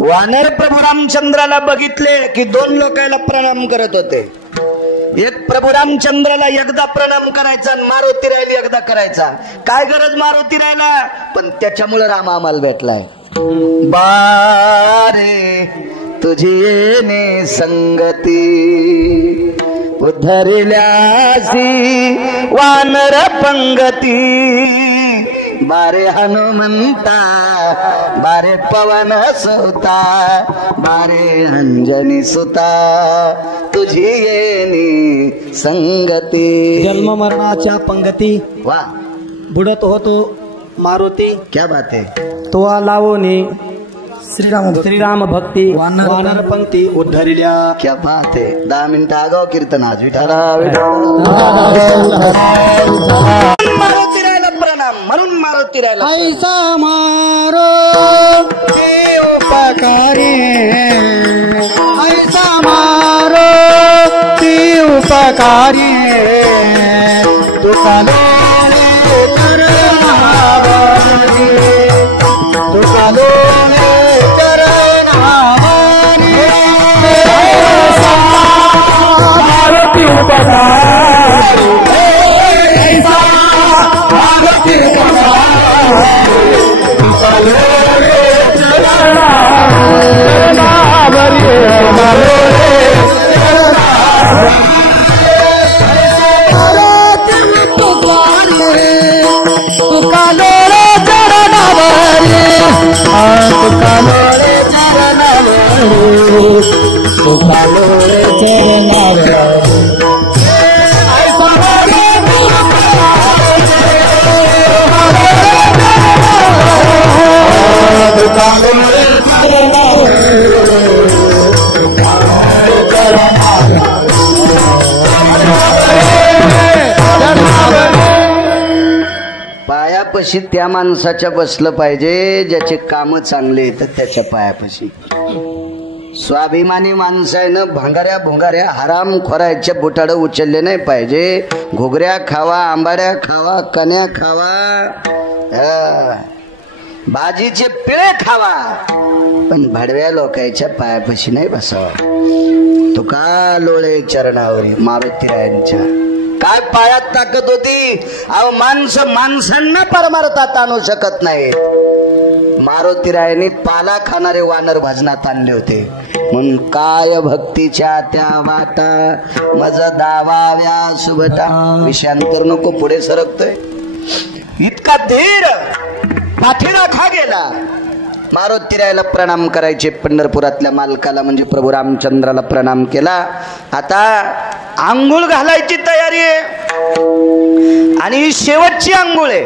वानर प्रभू रामचंद्राला बघितले की 2 लोकांना प्रणाम करत होते. एक प्रभू रामचंद्राला एकदा प्रणाम करायचा आणि मारुतीरायला एकदा करायचा. काय गरज मारुतीरायला, पण त्याच्यामुळे राम आम्हाला भेटलाय. बारे तुझी येणे संगती उद्धरिल्यासी वानर पंगती. बारे हनुमंता, बारे पवन सुता, बारे अंजनी सुता, तुझी येणी संगती. जन्म मरणाच्या पंगती वा, बुडत होतो मारुती. क्या बात है. तो लावोनी श्रीराम भक्ती वानर पंक्ती उद्धरिल्या. क्या बात आहे. 10 मिनिटं आगाव कीर्तन आज विठाला मारुती राहिला प्रणाम म्हणून मारुती राहिला. ऐसा मारो ते उपकारी, ऐसा मारो ते उपकारी, तुका लोळे चरणावरी, तुका लोळे चरणावरी. ऐसा मारुती उपकारी, ऐसा मारुती उपकारी, तुका लोळे चरणावरी, तुका लोळे चरणावरी. तुका लोळे चरणावरी, तुका लोळे चरणावरी, तुका लोळे चरणावरी. ऐसा तुका लोळे पायापाशी त्या माणसाच्या बसलं पाहिजे ज्याचे काम चांगले येतात त्याच्या पायापाशी. स्वाभिमानी माणसानं भांगाऱ्या भोंगाऱ्या हराम खोरायच्या बुटाडं उचलले नाही पाहिजे. घोगऱ्या खावा, आंबाड्या खावा, कन्या खावा, भाजीचे पिळे खावा, पण भडव्या लोकांच्या पायापाशी नाही बसावा. तुका लोळे चरणावरी मारुतीरायांच्या. काय पायात ताकद होती. अहो माणसं माणसांना परमार्थात आणू शकत नाहीत. मारुतीरायांनी पाला खाणारे वानर भजनात आणले होते. म्हणून काय भक्तीच्या त्या वाटा मज दावाव्या सुभटा. विषयांतर नको पुढे सरकतोय. इतका धीर पाठीराखा गेला. मारुतीरायाला प्रणाम करायचे. पंढरपुरातल्या मालकाला म्हणजे प्रभू रामचंद्राला प्रणाम केला. आता आंघोळ घालायची तयारी आहे आणि शेवटची आंघोळ आहे.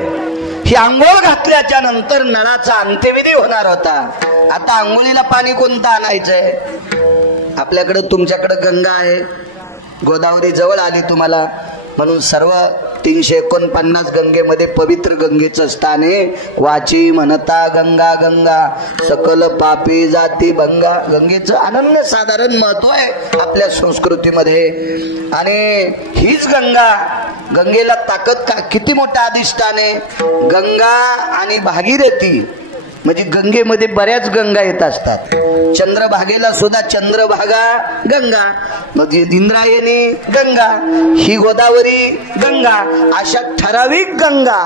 ही आंघोळ घातल्याच्या नंतर नळाचा अंत्यविधी होणार होता. आता आंघोळीला पाणी कोणतं आणायचंय. आपल्याकडे तुमच्याकडे गंगा आहे. गोदावरी जवळ आली तुम्हाला म्हणून सर्व 349 गंगेमध्ये पवित्र गंगेचं स्थान आहे. वाची म्हणता गंगा गंगा सकल पापी जाती भंगा. गंगेचं अनन्य साधारण महत्व आहे आपल्या संस्कृतीमध्ये. आणि हीच गंगा, गंगेला ताकद का किती मोठं अधिष्ठान आहे. गंगा आणि भागीरथी म्हणजे गंगेमध्ये बऱ्याच गंगा येत असतात. चंद्रभागेला सुद्धा चंद्रभागा गंगा, मग इंद्रायणी गंगा, ही गोदावरी गंगा. अशा ठराविक गंगा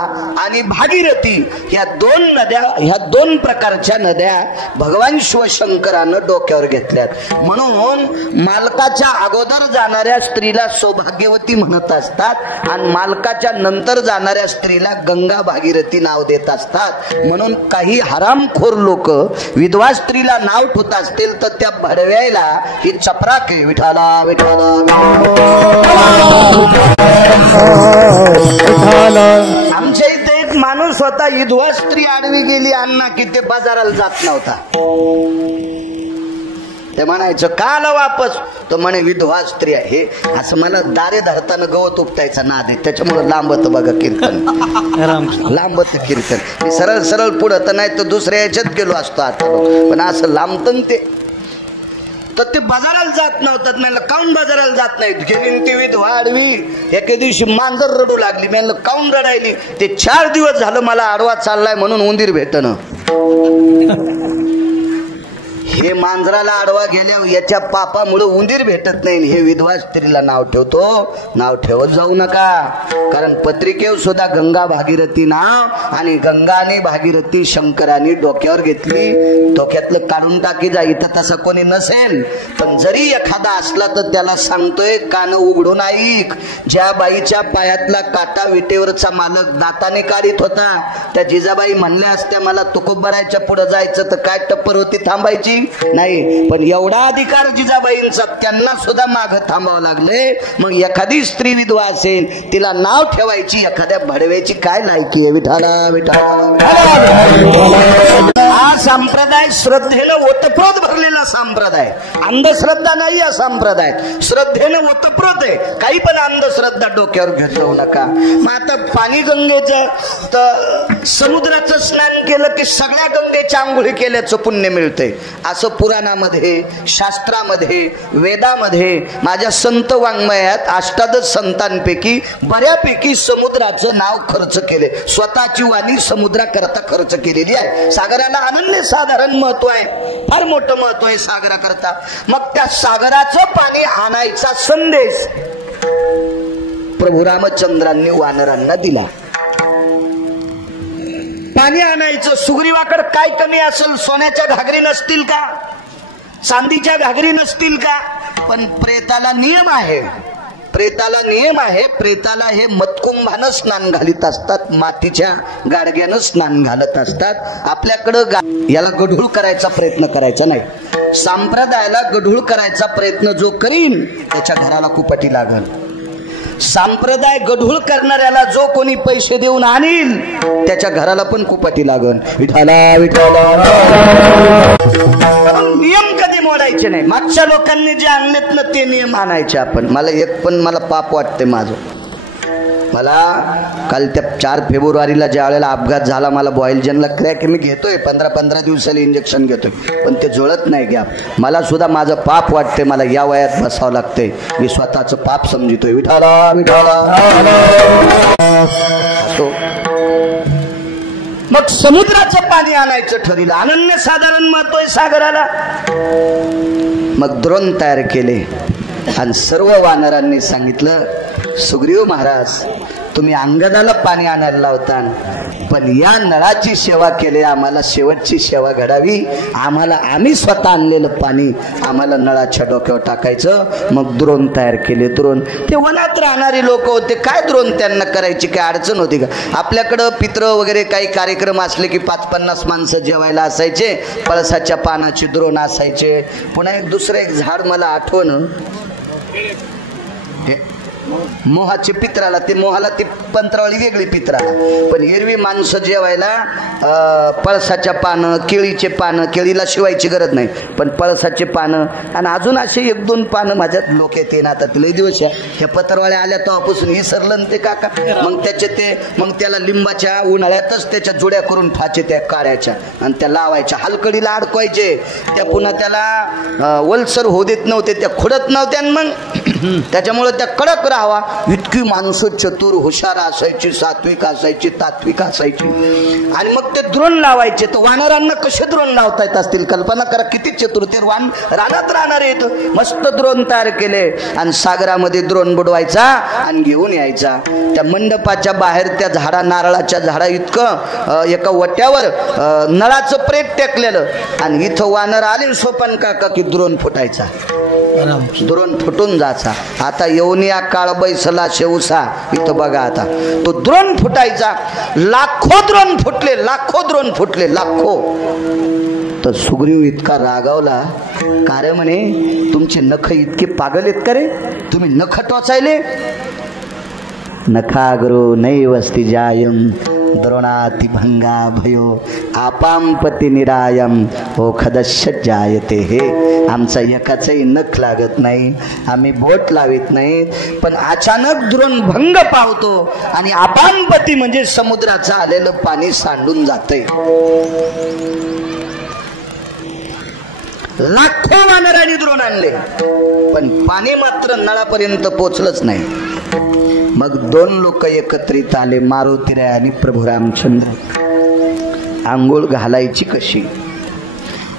आणि भागीरथी ह्या 2 नद्या, ह्या 2 प्रकारच्या नद्या भगवान शिवशंकरानं डोक्यावर घेतल्यात. म्हणून मालकाच्या अगोदर जाणाऱ्या स्त्रीला सौभाग्यवती म्हणत असतात आणि मालकाच्या नंतर जाणाऱ्या स्त्रीला गंगा भागीरथी नाव देत असतात. म्हणून काही हरामखोर लोक विधवा स्त्रीला नाव ठेवत असतील तर त्या भडव्याला ही चपराके विठाला विठाला. आमच्या इथे एक माणूस होता. विधवा स्त्री आडवी गेली अण्णा की ते बाजाराला जात नव्हता. ते म्हणायचं का आला वापस. तो म्हणे विधवा स्त्री आहे. असं मला दारे धरताना गवत उपटायचा नाद आहे. त्याच्यामुळे लांबत बघा कीर्तन, लांबत कीर्तन. मी सरळ सरळ पुढं तर नाही तर दुसऱ्या याच्यात गेलो असतो आता. पण असं लांबतं ते. तर ते बाजाराला जात नव्हतात. म्हणलं काऊन बाजाराला जात नाहीत. गेली ती विधवा आडवी. एके दिवशी मांजर रडू लागली. म्हणलं काऊन रडायली. ते 4 दिवस झालं मला आडवा चाललाय म्हणून उंदीर भेटणं. हे मांजराला आडवा गेल्या याच्या पापामुळे उंदीर भेटत नाही. हे विधवा स्त्रीला नाव ठेवतो. नाव ठेवत जाऊ नका. कारण पत्रिकेवर सुद्धा गंगा भागीरथी नाव आणि गंगा आणि भागीरथी शंकरांनी डोक्यावर घेतली. डोक्यातलं काढून टाकी जा. इथं तसं कोणी नसेल पण जरी एखादा असला तर त्याला सांगतोय कान उघडून ऐक. ज्या बाईच्या पायातला काटा विटेवरचा मालक दाताने काढीत होता त्या जिजाबाई म्हणल्या असत्या मला तुकोबरायच्या पुढे जायचं तर काय टप्पर होती थांबायची नाही. पण एवढा अधिकार जिजाबाईंचा त्यांना सुद्धा माग थांबावं लागले. मग एखादी स्त्री विधवा असेल तिला नाव ठेवायची एखाद्या भडव्याची काय लायकी आहे. विठाला विठाला. हा संप्रदाय श्रद्धेनं ओतप्रोत भरलेला संप्रदाय, अंधश्रद्धा नाही. हा संप्रदाय श्रद्धेनं ओतप्रोत आहे. काही पण अंधश्रद्धा डोक्यावर घेत जाऊ नका. मग आता पाणी गंगेचं तर समुद्राचं स्नान केलं की सगळ्या गंगेच्या आंघोळी केल्याचं पुण्य मिळतंय असं पुराणामध्ये, शास्त्रामध्ये, वेदामध्ये, माझ्या संत वाङ्मयात अष्टादश संतांपैकी बऱ्यापैकी समुद्राचं नाव खर्च केले. स्वतःची वाणी समुद्राकरता खर्च केलेली आहे. सागराला अनन्य साधारण महत्व आहे, फार मोठं महत्व आहे सागराकरता. मग त्या सागराचं पाणी आणायचा संदेश प्रभू रामचंद्रांनी वानरांना दिला. पाणी आणायचं. सुग्रीवाकडे काय कमी असेल? सोन्याच्या घागरी नसतील का? चांदीच्या घागरी नसतील का? पण प्रेताला नियम आहे, प्रेताला नियम आहे. प्रेताला हे मतकुंभानं स्नान घालीत असतात, मातीच्या गाडग्यानं स्नान घालत असतात. आपल्याकडं याला गढूळ करायचा प्रयत्न करायचा नाही. संप्रदायाला गढूळ करायचा प्रयत्न जो करीन त्याच्या घराला कुपटी लागल. संप्रदाय गढूळ करणाऱ्याला जो कोणी पैसे देऊन आणील त्याच्या घराला पण कुपटी लागल. विठाला विठाला. नियम कधी मोडायचे नाही. मागच्या लोकांनी जे आणलेत ना ते नियम आणायचे आपण. मला पाप वाटते माझं. मला काल त्या 4 फेब्रुवारीला ज्या वेळेला अपघात झाला, मला बॉयलजनला क्रॅक मी घेतोय, 15-15 दिवसाला इंजेक्शन घेतोय, पण ते जुळत नाही गॅप. मला सुद्धा माझं पाप वाटते. मला या वयात बसावं लागतंय. मी स्वतःचं पाप समजितोय. विठाला विठाला. मग समुद्राचं पाणी आणायचं ठरलं. अनन्य साधारण महत्व आहे सागराला. मग द्रोण तयार केले आणि सर्व वानरांनी सांगितलं, सुग्रीव महाराज तुम्ही अंगदाला पाणी आणायला लावता, पण या नळाची सेवा केली, आम्हाला शेवटची सेवा घडावी. आम्ही स्वतः आणलेलं पाणी आम्हाला नळाच्या डोक्यावर टाकायचं. मग द्रोण तयार केले. द्रोण ते वनात राहणारे लोक होते. काय द्रोण त्यांना करायची काय अडचण होती का? आपल्याकडं पित्र वगैरे काही कार्यक्रम असले की 50-50 माणसं जेवायला असायचे. पळसाच्या पानाची द्रोण असायचे. पुन्हा दुसरं एक झाड मला आठवण, मोहाचे पित्राला, ते मोहाला ती पंत्रावळी वेगळी पित्राला. पण एरवी माणसं जेवायला पळसाच्या पानं, केळीचे पानं, केळीला शिवायची गरज नाही, पण पळसाचे पानं आणि अजून असे 1-2 पानं माझ्यात लोक येते ना. आता लई दिवस ह्या पत्रवाळ्या आल्या तेव्हापासून विसरलं ते काका. मग त्याला लिंबाच्या उन्हाळ्यातच त्याच्या जुड्या करून ठाचे त्या काढायच्या आणि त्या लावायच्या, हलकडीला अडकवायचे. त्या पुन्हा त्याला वलसर होऊ देत नव्हते, त्या खुडत नव्हत्या. मग त्याच्यामुळे त्या कडक राहावा. इतकी माणसं चतुर हुशार असायची, सात्विक असायची, तात्विक असायची. आणि मग ते द्रोण लावायचे. तर वानरांना कसे द्रोण लावता येत असतील कल्पना करा. किती चतुर ते रानात राहणारे येत. मस्त द्रोण तयार केले आणि सागरामध्ये द्रोण बुडवायचा आणि घेऊन यायचा. त्या मंडपाच्या बाहेर त्या झाडा, नारळाच्या झाडा इतकं एका वट्यावर नळाचं प्रेत टेकलेलं आणि इथं वानर आले सोपान काका की द्रोण फुटायचा. द्रोण फुटून जायचा. आता येऊन या काळ बैसला शेवसा. इथं बघा आता तो द्रोण फुटायचा. लाखो द्रोण फुटले, लाखो द्रोण फुटले, लाखो. तर सुग्रीव इतका रागावला, कारण म्हणे तुमचे नख इतके पागल आहेत का रे? तुम्ही नख टोचायले? नखाग्रो नैवस्ति जायम द्रोणाति भंगा भयो आपांपती निरायम ओखदश्य जायते. हे आमचा एकाचही नख लागत नाही, आम्ही बोट लावित नाही, पण अचानक द्रोण भंग पावतो आणि आपांपती म्हणजे समुद्राचं आलेलं पाणी सांडून जातंय. लाखो वानरांनी द्रोण आणले पण पाणी मात्र नळापर्यंत पोचलंच नाही. मग 2 लोक एकत्रित आले, मारुतीराय आणि प्रभू रामचंद्र. आंघोळ घालायची कशी?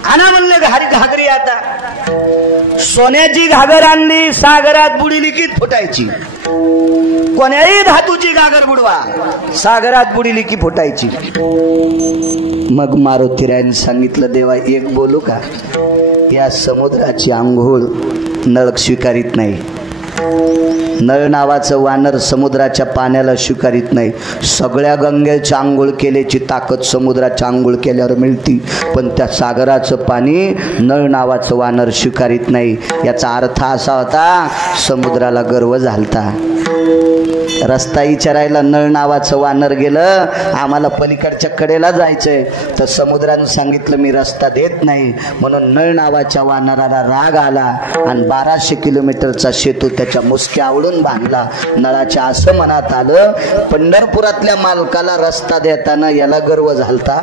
आणा म्हणले घागरी. आता सोन्याची घागर आणली, सागरात बुडीली की फुटायची. कोण्याही धातूची घागर बुडवा, सागरात बुडीली की फुटायची. मग मारुतीरायाने सांगितलं, देवा एक बोलू का? या समुद्राची आंघोळ नळ स्वीकारित नाही. नळ नावाचं वानर समुद्राच्या पाण्याला स्वीकारित नाही. सगळ्या गंगेच्या आंघोळ केल्याची ताकद समुद्राच्या आंघोळ केल्यावर मिळती, पण त्या सागराचं पाणी नळ नावाचं वानर स्वीकारित नाही. याचा अर्थ असा होता, समुद्राला गर्व झालता. रस्ता विचारायला नळ नावाचं वानर गेलं, आम्हाला पलीकडच्या कडेला जायचंय. तर समुद्रानं सांगितलं मी रस्ता देत नाही. म्हणून नळ नावाच्या वानराला राग आला आणि 1200 किलोमीटरचा सेतू त्याच्या मुसक्या आवडून बांधला. नळाच्या असं मनात आलं, पंढरपुरातल्या मालकाला रस्ता देताना याला गर्व झालता,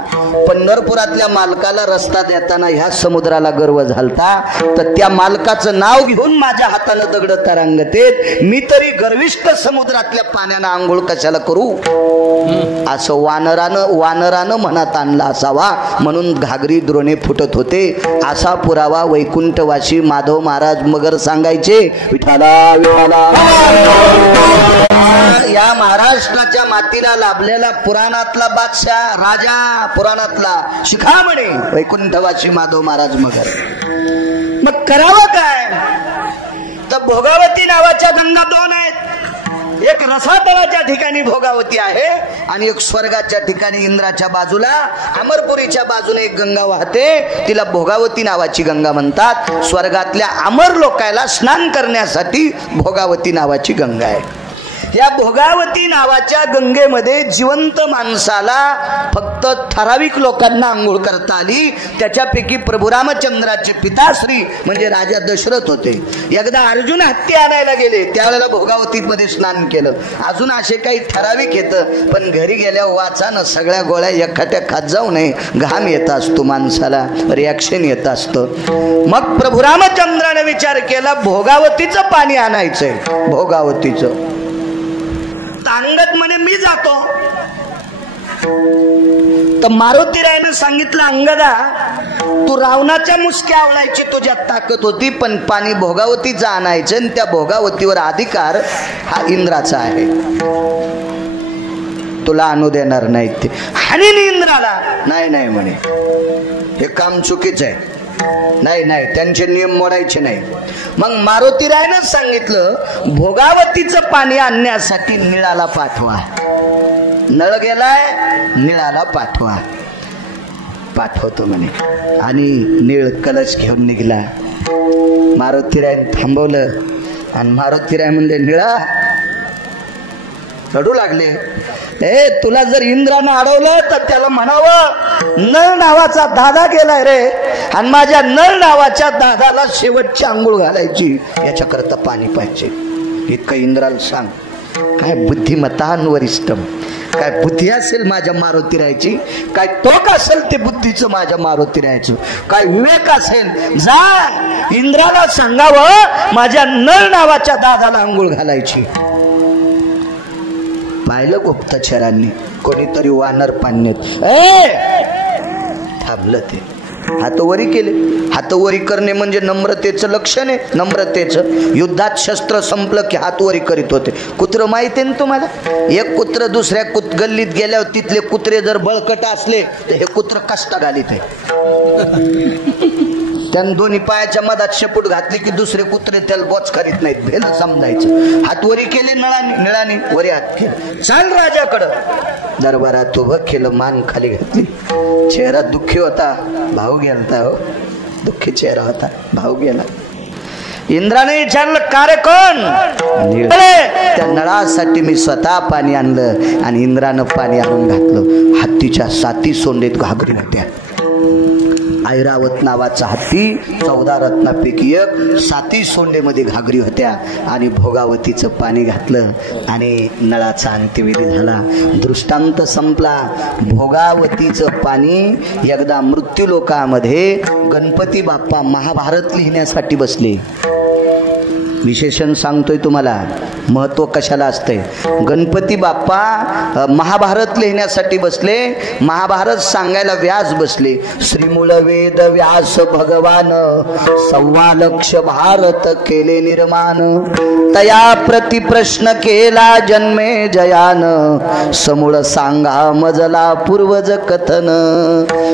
पंढरपुरातल्या मालकाला रस्ता देताना ह्या समुद्राला गर्व झालता. तर त्या मालकाचं नाव घेऊन माझ्या हातानं दगड तरंगतेत, मी तरी गर्विष्ठ समुद्रातल्या पाण्यानं आंघोळ कशाला करू, असं वानरानं मनात आणला असावा. म्हणून घागरी द्रोणे फुटत होते. असा पुरावा वैकुंठवासी माधव महाराज मगर सांगायचे. विठाला विठाला. या महाराष्ट्राच्या मातीला लाभलेला पुराणातला बादशाह राजा, पुराणातला शिखामणी वैकुंठवासी माधव महाराज मगर. मग करावं काय? तर भोगावती नावाच्या गंगा दोन आहेत. एक रसातळाच्या ठिकाणी भोगावती आहे आणि एक स्वर्गाच्या ठिकाणी इंद्राच्या बाजूला अमरपुरीच्या बाजूने एक गंगा वाहते, तिला भोगावती नावाची गंगा म्हणतात. स्वर्गातल्या अमर लोकांना स्नान करण्यासाठी भोगावती नावाची गंगा आहे. या भोगावती नावाच्या गंगेमध्ये जिवंत माणसाला फक्त ठराविक लोकांना आंघोळ करता आली. त्याच्यापैकी प्रभू रामचंद्राचे पिताश्री म्हणजे राजा दशरथ होते. एकदा अर्जुन हत्ती आणायला गेले, त्यावेळेला भोगावतीमध्ये स्नान केलं. अजून असे काही ठराविक येतं, पण घरी गेल्यावर वाचानं सगळ्या गोळ्या एकखाट्या खात जाऊ नये, घाम येत असतो माणसाला, रिॲक्शन येत असतं. मग प्रभू रामचंद्राने विचार केला भोगावतीचं पाणी आणायचंय. भोगावतीचं अंगद म्हणे मी जातो. तर मारुतीरायनं सांगितलं अंगदा, तू रावणाच्या मुसक्या आवळायची तुझ्यात ताकद होती, पण पाणी भोगावतीचं आणायचं आणि त्या भोगावतीवर अधिकार हा इंद्राचा आहे, तुला आणू देणार नाहीत ते. आणि इंद्राला नाही म्हणे, हे काम चुकीचं आहे, नाही त्यांचे नियम मोडायचे नाही. मग मारुतीरायनं सांगितलं भोगावतीचं पाणी आणण्यासाठी निळाला पाठवा. नळ गेलाय, निळाला पाठवतो म्हणे. आणि निळ कलश घेऊन निघाला. मारुतीरायन थांबवलं आणि मारुतीराय म्हणले निळा, रडू लागले. तुला जर इंद्रानं अडवलं तर त्याला म्हणावं नळ नावाचा दादा गेलाय रे, आणि माझ्या नळ नावाच्या दादाला शेवटची आंघोळ घालायची, याच्याकरता पाणी पाहिजे. इतकं इंद्राला सांग. काय बुद्धिमत्तान वरिष्ठम, काय बुद्धी असेल माझ्या मारुतीरायची, काय टोक असेल ते बुद्धीचं माझ्या मारुतीरायचं, काय विवेक असेल. जा इंद्राला सांगावं माझ्या नळ नावाच्या दादाला आंघोळ घालायची. पाहिलं गुप्तचरांनी, कोणीतरी वानर पाण्यात थांबलं. ते हातवरी केले. हातवरी करणे म्हणजे नम्रतेचं लक्षण आहे. नम्रतेचं युद्धात शस्त्र संपलं की हातवरी करीत होते. कुत्र माहिती आहे ना तुम्हाला, एक कुत्र दुसऱ्या गल्लीत गेल्यावर तिथले कुत्रे जर बळकट असले तर हे कुत्र कष्ट घालीत आहे. त्यानं दोन्ही पायाच्या मधात शेपूट घातली की दुसरे कुत्रे त्याला बोच करीत नाहीत, भेल समजायचं. हातवरी केले निळाने वरी हात केले. चाल राजाकडं. दरबारात उभं केलं, मान खाली घातली. चेहरा दुःखी होता, भाऊ गेलता. हो दुःखी चेहरा होता, भाऊ गेला. इंद्राने विचारलं का रे कोण? त्या नळासाठी मी स्वतः पाणी आणलं. आणि इंद्रानं पाणी आणून घातलं. हत्तीच्या 7 सोंडेत घागरी होत्या. ऐरावत नावाचा हत्ती 14 रत्नापैकी एक 7 सोंडेमध्ये घागरी होत्या. आणि भोगावतीचं पाणी घातलं आणि नळाचा अंत्यविधी झाला. दृष्टांत संपला. भोगावतीचं पाणी एकदा मृत्यू लोकामध्ये गणपती बाप्पा महाभारत लिहिण्यासाठी बसले. विशेषण सांगतोय तुम्हाला, महत्व कशाला असते. गणपती बाप्पा महाभारत लिहिण्यासाठी बसले. महाभारत सांगायला व्यास बसले. श्रीमूळ वेद व्यास भगवान 1.25 लक्ष भारत केले निर्माण. तया प्रति प्रश्न केला जन्मे जयान. समूळ सांगा मजला पूर्वज कथन.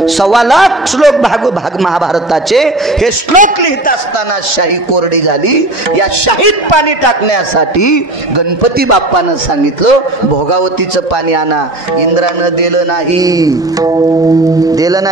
1.25 लाख श्लोक भाग महाभारताचे. हे श्लोक लिहित असताना शाही कोरडी झाली. या शाहीत पाणी टाकण्यासाठी गणपती बाप्पानं सांगितलं भोगावतीचं पाणी आणा. इंद्रानं दिलं नाही,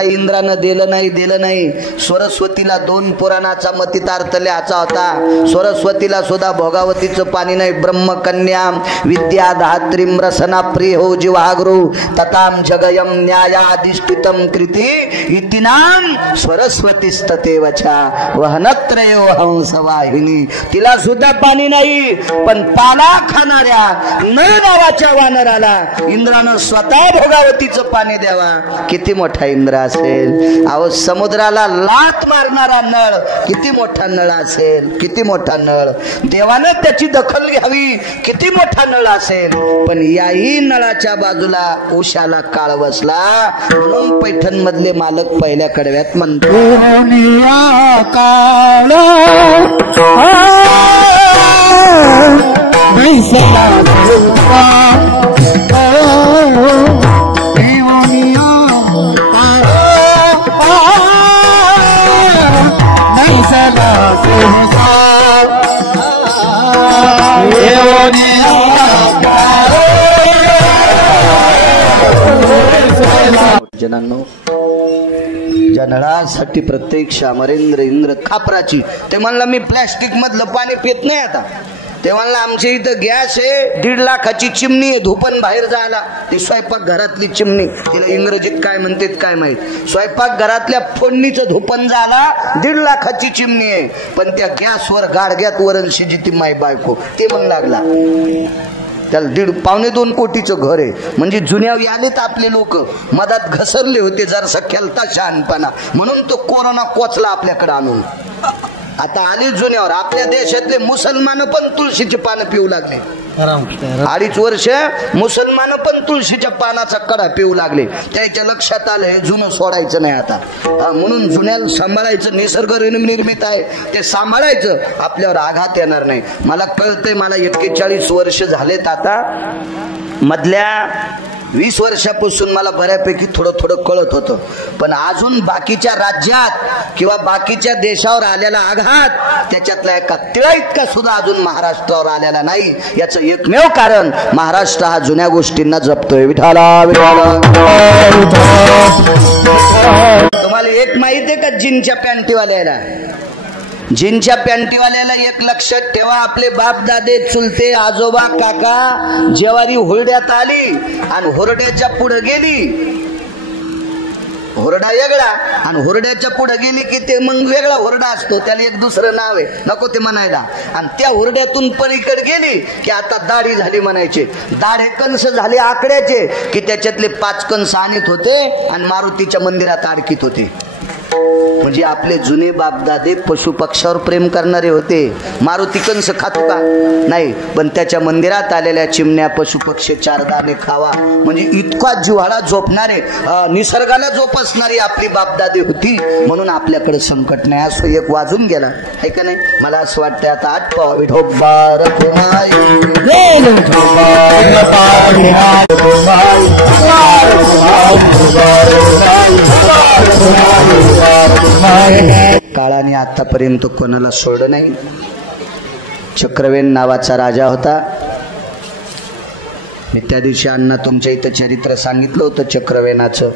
इंद्रानं दिलं नाही. सरस्वतीला 2 पुराणाचा मतितार्थ लिहायचा होता. सरस्वतीला सुद्धा भोगावतीचं पाणी नाही. ब्रह्मकन्या विद्या धात्रीम रसना प्रिय हो जीवागृ तताम जगयम न्यायाधिष्ठितम कृती इतिनाम सरस्वतीस्ततेवचा वहनत्रयो हंसवाहिनी. तिला सुद्धा पाणी नाही. पण पाला खाणाऱ्या नळ नावाच्या वानराला इंद्रानं स्वतः भोगावतीचं पाणी द्यावा. किती मोठा इंद्र असेल. अहो समुद्राला लाथ मारणारा नळ किती मोठा नळ असेल, किती मोठा नळ. देवानं त्याची दखल घ्यावी. किती मोठा नळ असेल. पण याही नळाच्या बाजूला उशाला काळ बसला. म्हणून पैठण मधले मालक पहिल्या कडव्यात म्हणतो जनांनो, ज्या नळासाठी प्रत्यक्ष अमरेंद्र इंद्र खापराची. ते म्हणलं मी प्लॅस्टिक मधलं पाणी पित नाही आता. ते म्हणलं आमच्या इथं गॅस आहे, 1.5 लाखाची चिमणी आहे, धुपण बाहेर जायला. ती स्वयंपाक घरातली चिमणी, तिला इंग्रजीत काय म्हणतात काय माहित. स्वयंपाक घरातल्या फोडणीचं धुपण झाला, 1.5 लाखाची चिमणी आहे. पण त्या गॅसवर गाडग्यात वरण शिजी माय बायको. ते मग लागला त्याला 1.5-2 कोटीचं घर आहे. म्हणजे जुन्या आलेत आपले लोक, मधात घसरले होते, जरासा खेलता शहाणपणा, म्हणून तो कोरोना कोचला आपल्याकडे आणून. आता आले जुन्यावर. आपल्या देशातले मुसलमान पण तुळशीची पानं पिऊ लागले. 2.5 वर्ष मुसलमान पण तुळशीच्या पानाचा कडा पिऊ लागले. त्याच्या लक्षात आलं हे जुनं सोडायचं नाही आता. म्हणून जुन्याला सांभाळायचं. निसर्ग निर्मित आहे, ते सांभाळायचं. आपल्यावर आघात येणार नाही. मला कळतंय, मला 41 वर्ष झालेत आता. मधल्या 20 वर्षापासून मला बऱ्यापैकी थोडं कळत होतं. पण अजून बाकीच्या राज्यात किंवा बाकीच्या देशावर आलेला आघात त्याच्यातला एका तिळा इतका सुद्धा अजून महाराष्ट्रावर आलेला नाही. याचं एकमेव कारण महाराष्ट्र हा जुन्या गोष्टींना जपतोय. विठाला तुम्हाला एक माहिती आहे का, जीनच्या पॅन्टीवाल्याला, जीनच्या पॅन्टीवाल्याला एक लक्षात ठेवा, आपले बाप दादे चुलते आजोबा काका जेवारी हुरड्यात आली आणि हुरड्याच्या पुढे गेली. हुरडा वेगळा आणि हुरड्याच्या पुढे गेली की ते मग वेगळा हुरडा असतो, त्याला एक दुसरं नाव आहे, नको ते म्हणायला. आणि त्या हुरड्यातून पलीकडे गेली की आता दाढी झाली म्हणायचे. दाढे कंस झाले आकड्याचे की त्याच्यातले 5 कंस आणत होते आणि मारुतीच्या मंदिरात अडकीत होते. म्हणजे आपले जुने बापदादे पशु पक्षावर प्रेम करणारे होते. मारुती कंस खातो का नाही, पण त्याच्या मंदिरात आलेल्या चिमण्या पशु पक्षी 4 दाणे खावा म्हणजे इतका जिव्हाळा झोपणारे, निसर्गाला जोपासणारी आपली बापदादी होती. म्हणून आपल्याकडे संकट नाही. असो एक वाजून गेला आहे का नाही. मला असं वाटतं आता आठवा विठोबार काळाने आतापर्यंत कोणाला सोडलं नाही. चक्रवेन नावाचा राजा होता. मी त्या दिवशी अण्णा तुमच्या इथं चरित्र सांगितलं होतं चक्रवेनाचं.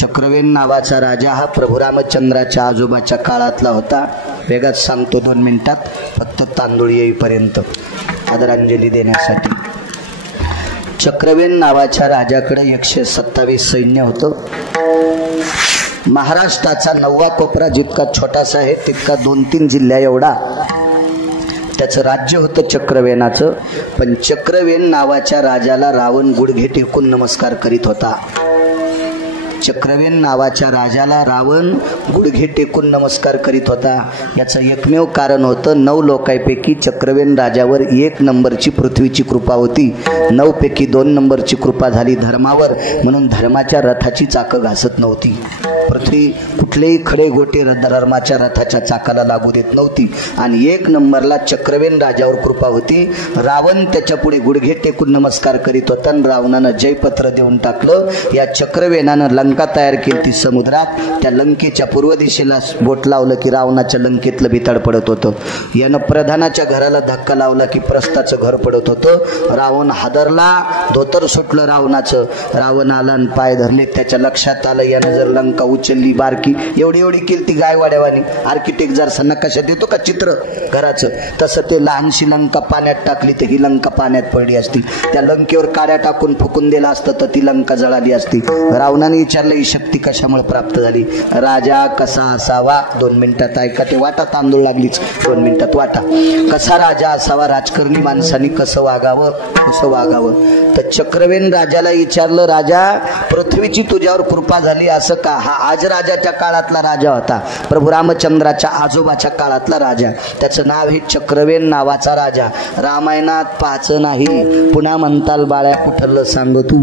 चक्रवेन नावाचा राजा हा प्रभू रामचंद्राच्या आजोबाच्या काळातला होता. वेगात सांगतो 2 मिनिटात, फक्त तांदूळ येईपर्यंत आदरांजली देण्यासाठी. चक्रवेन नावाच्या राजाकडे 127 सैन्य होतं. महाराष्ट्राचा 9वा कोपरा जितका छोटासा आहे तितका 2-3 जिल्ह्या एवढा त्याचं राज्य होतं चक्रवेनाचं. पण चक्रवेन नावाच्या राजाला रावण गुडघे टेकून नमस्कार करीत होता. चक्रवेन नावाच्या राजाला रावण गुडघे टेकून नमस्कार करीत होता. याचं एकमेव कारण होतं 9 लोकांपैकी चक्रवेन राजावर 1 नंबरची पृथ्वीची कृपा होती. 9 पैकी 2 नंबरची कृपा झाली धर्मावर, म्हणून धर्माच्या रथाची चाकं घासत नव्हती. पृथ्वी कुठलेही खडे गोटे धर्माच्या रथाच्या चाकाला लागू देत नव्हती. आणि 1 नंबरला चक्रवेन राजावर कृपा होती. रावण त्याच्या पुढे गुडघे टेकून नमस्कार करीत होता आणि रावणानं जयपत्र देऊन टाकलं. या चक्रवेनानं लंका तयार केली ती समुद्रात. त्या लंकेच्या पूर्व दिशेला बोट लावलं की रावणाच्या लंकेतलं भिताड पडत होतं. यानं प्रधानाच्या घराला धक्का लावला की प्रस्थाचं घर पडत होतं. रावण हादरला, धोतर सुटलं रावणाचं. रावण आला आणि पाय धरले. त्याच्या लक्षात आलं यानं जर लंका उचलली बारकी एवढी एवढी केली ती गायवाड्यावानी. आर्किटेक्ट जर नकाशात देतो का चित्र घराचं, तसं ते लहानशी लंका पाण्यात टाकली तर ही लंका पाण्यात पडली असती. त्या लंकेवर काड्या टाकून फुकून दिला असतं तर ती लंका जळाली असती. रावणाने विचारलं ही शक्ती कशामुळे प्राप्त झाली. राजा कसा असावा 2 मिनिटात ऐका. ते वाटा तांदूळ लागलीच 2 मिनिटात वाटा. कसा राजा असावा, राजकारणी माणसांनी कसं वागावं, कसं वागावं. तर चक्रवेन राजाला विचारलं, राजा पृथ्वीची तुझ्यावर कृपा झाली असं का. हा आज राजाच्या काळातला राजा होता, प्रभू रामचंद्राच्या आजोबाच्या काळातला राजा. त्याचं नाव हे चक्रवेन नावाचा राजा. रामायणात पाहायचं नाही, पुन्हा म्हणताल बाळ्या कुठलं सांग तू.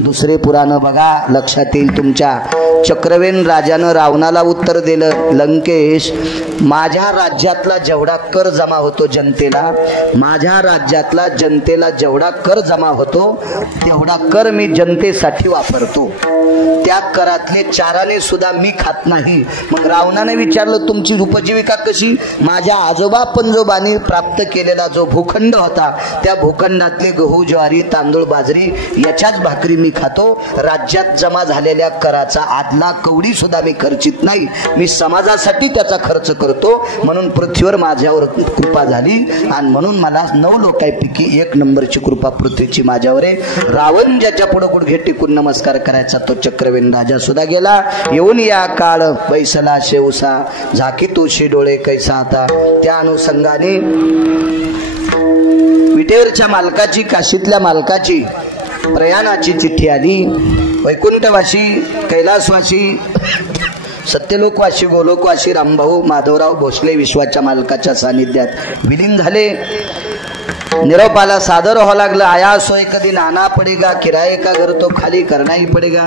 दुसरे पुराण बघा, लक्षात येईल तुमच्या. चक्रवेन राजानं रावणाला उत्तर दिलं, लंकेश माझ्या राज्यातला जेवढा कर जमा होतो जनतेला, माझ्या राज्यातला जनतेला जेवढा कर जमा होतो तेवढा कर मी जनतेसाठी वापरतो. त्या करातले चाराने सुद्धा मी खात नाही. मग रावणाने विचारलं तुमची उपजीविका कशी. माझ्या आजोबा पंजोबांनी प्राप्त केलेला जो भूखंड होता त्या भूखंडातले गहू ज्वारी तांदूळ बाजरी याच्याच भाकरी मी खातो. राज्यात जमा झालेल्या कराचा आदला कवडी सुद्धा मी खर्चित नाही. मी समाजासाठी त्याचा खर्च करतो. म्हणून पृथ्वीवर माझ्यावर कृपा झाली आणि म्हणून मला 9 लोकांपैकी 1 नंबरची कृपा पृथ्वीची माझ्यावर आहे. रावण ज्याच्या पुढे गुडघे टेकून नमस्कार करायचा तो चक्रवेन राजा सुद्धा गेला. येऊन या काळ बैसला शेवसा झाकी तुळशी डोळे कैसा आता. त्या अनुषंगाने विटेवरच्या मालकाची, काशीतल्या मालकाची प्रयाणाची चिठ्ठी आली. वैकुंठवासी, कैलासवासी, सत्यलोकवासी, गोलोकवासी रामभाऊ माधवराव भोसले विश्वाच्या मालकाच्या सानिध्यात विलीन झाले. निरोपाला सादर व्हावं लागलं. आया सोय कधी नाना पडेगा, किराये का घर तो खाली करणाही पडेगा.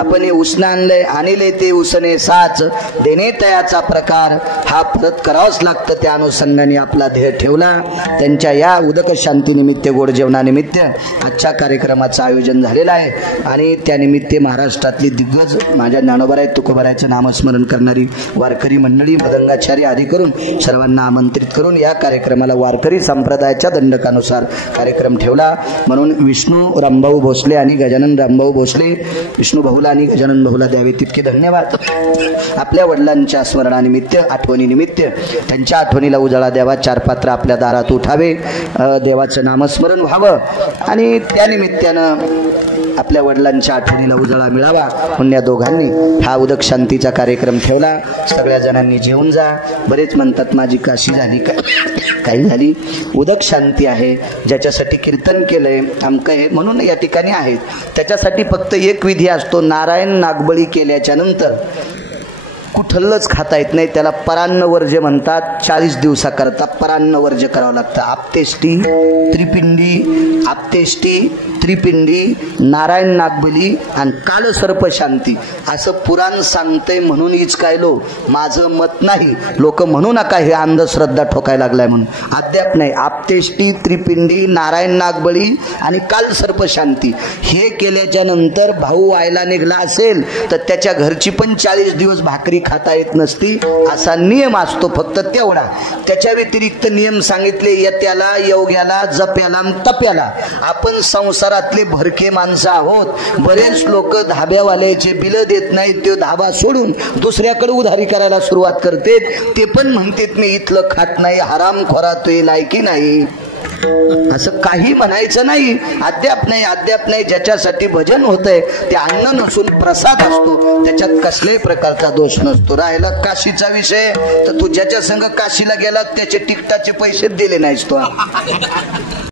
आपण हे उसनं आणलंय, आणले ते उसने साच देणे तयाचा प्रकार हा परत करावंच लागतं. त्या अनुषंगाने आपला ध्येय ठेवला. त्यांच्या या उदक शांती निमित्त, गोड जेवणानिमित्त आजच्या कार्यक्रमाचं आयोजन झालेलं आहे. आणि त्यानिमित्त महाराष्ट्रातली दिग्गज माझ्या ज्ञानोबाराय तुकोबारायचं नामस्मरण करणारी वारकरी मंडळी, मदंगाचारी आदी करून सर्वांना आमंत्रित करून या कार्यक्रमाला वारकरी संप्रदायाच्या दंडकानुसार कार्यक्रम ठेवला. म्हणून विष्णू रामभाऊ भोसले आणि गजानन रामभाऊ भोसले, विष्णू भाऊला आणि गजानन भाऊला द्यावे तितके धन्यवाद. आपल्या वडिलांच्या स्मरणानिमित्त, आठवणीनिमित्त त्यांच्या आठवणीला उजाळा द्यावा. 4 पात्र आपल्या दारात उठावे, देवाचं नामस्मरण व्हावं आणि त्यानिमित्तानं आपल्या वडिलांच्या आठवणीला उजाळा मिळावा म्हणून या दोघांनी हा उदक शांतीचा कार्यक्रम ठेवला. सगळ्या जणांनी जेवून जा. बरेच म्हणतात माझी काशी झाली, काही झाली. उदक शांती आहे, ज्याच्यासाठी कीर्तन केलंय आमकं हे म्हणून या ठिकाणी आहेत. त्याच्यासाठी फक्त एक विधी असतो. नारायण नागबळी केल्याच्या नंतर कुठलंच खाता येत नाही. त्याला परान्न वर्ज्य म्हणतात. 40 दिवसाकरता परान्न वर्ज्य करावं लागतं. आपतेष्टी, त्रिपिंडी, आपतेष्टी, त्रिपिंडी, नारायण नागबली आणि कालसर्प शांती असं पुराण सांगतंय म्हणून हिचकायलो. माझं मत नाही. लोक म्हणू नका हे अंधश्रद्धा ठोकायला लागलाय म्हणून. अद्याप नाही. आपतेष्टी, त्रिपिंडी, नारायण नागबळी आणि कालसर्प शांती हे केल्याच्या नंतर भाऊ व्हायला निघला असेल तर त्याच्या घरची पण 40 दिवस भाकरी खाता येत नसती. असा नियम असतो फक्त तेवढा. त्याच्या व्यतिरिक्त नियम सांगितले यत्याला, योग्याला, जप्याला, तप्याला. आपण संसारातले भरके माणसं आहोत. बरेच लोक धाब्यावाल्याचे बिल देत नाहीत. ते धाबा सोडून दुसऱ्याकडे उधारी करायला सुरुवात करते. ते पण म्हणतात मी इथलं खात नाही, हराम खोरा तो लायकी नाही. असं काही म्हणायचं नाही. अद्याप नाही, अद्याप नाही. ज्याच्यासाठी भजन होतंय ते अन्न नसून प्रसाद असतो. त्याच्यात कसल्याही प्रकारचा दोष नसतो. राहिला काशीचा विषय तर तू ज्याच्या संग काशीला गेला त्याचे तिकटाचे पैसे दिले नाहीस तो.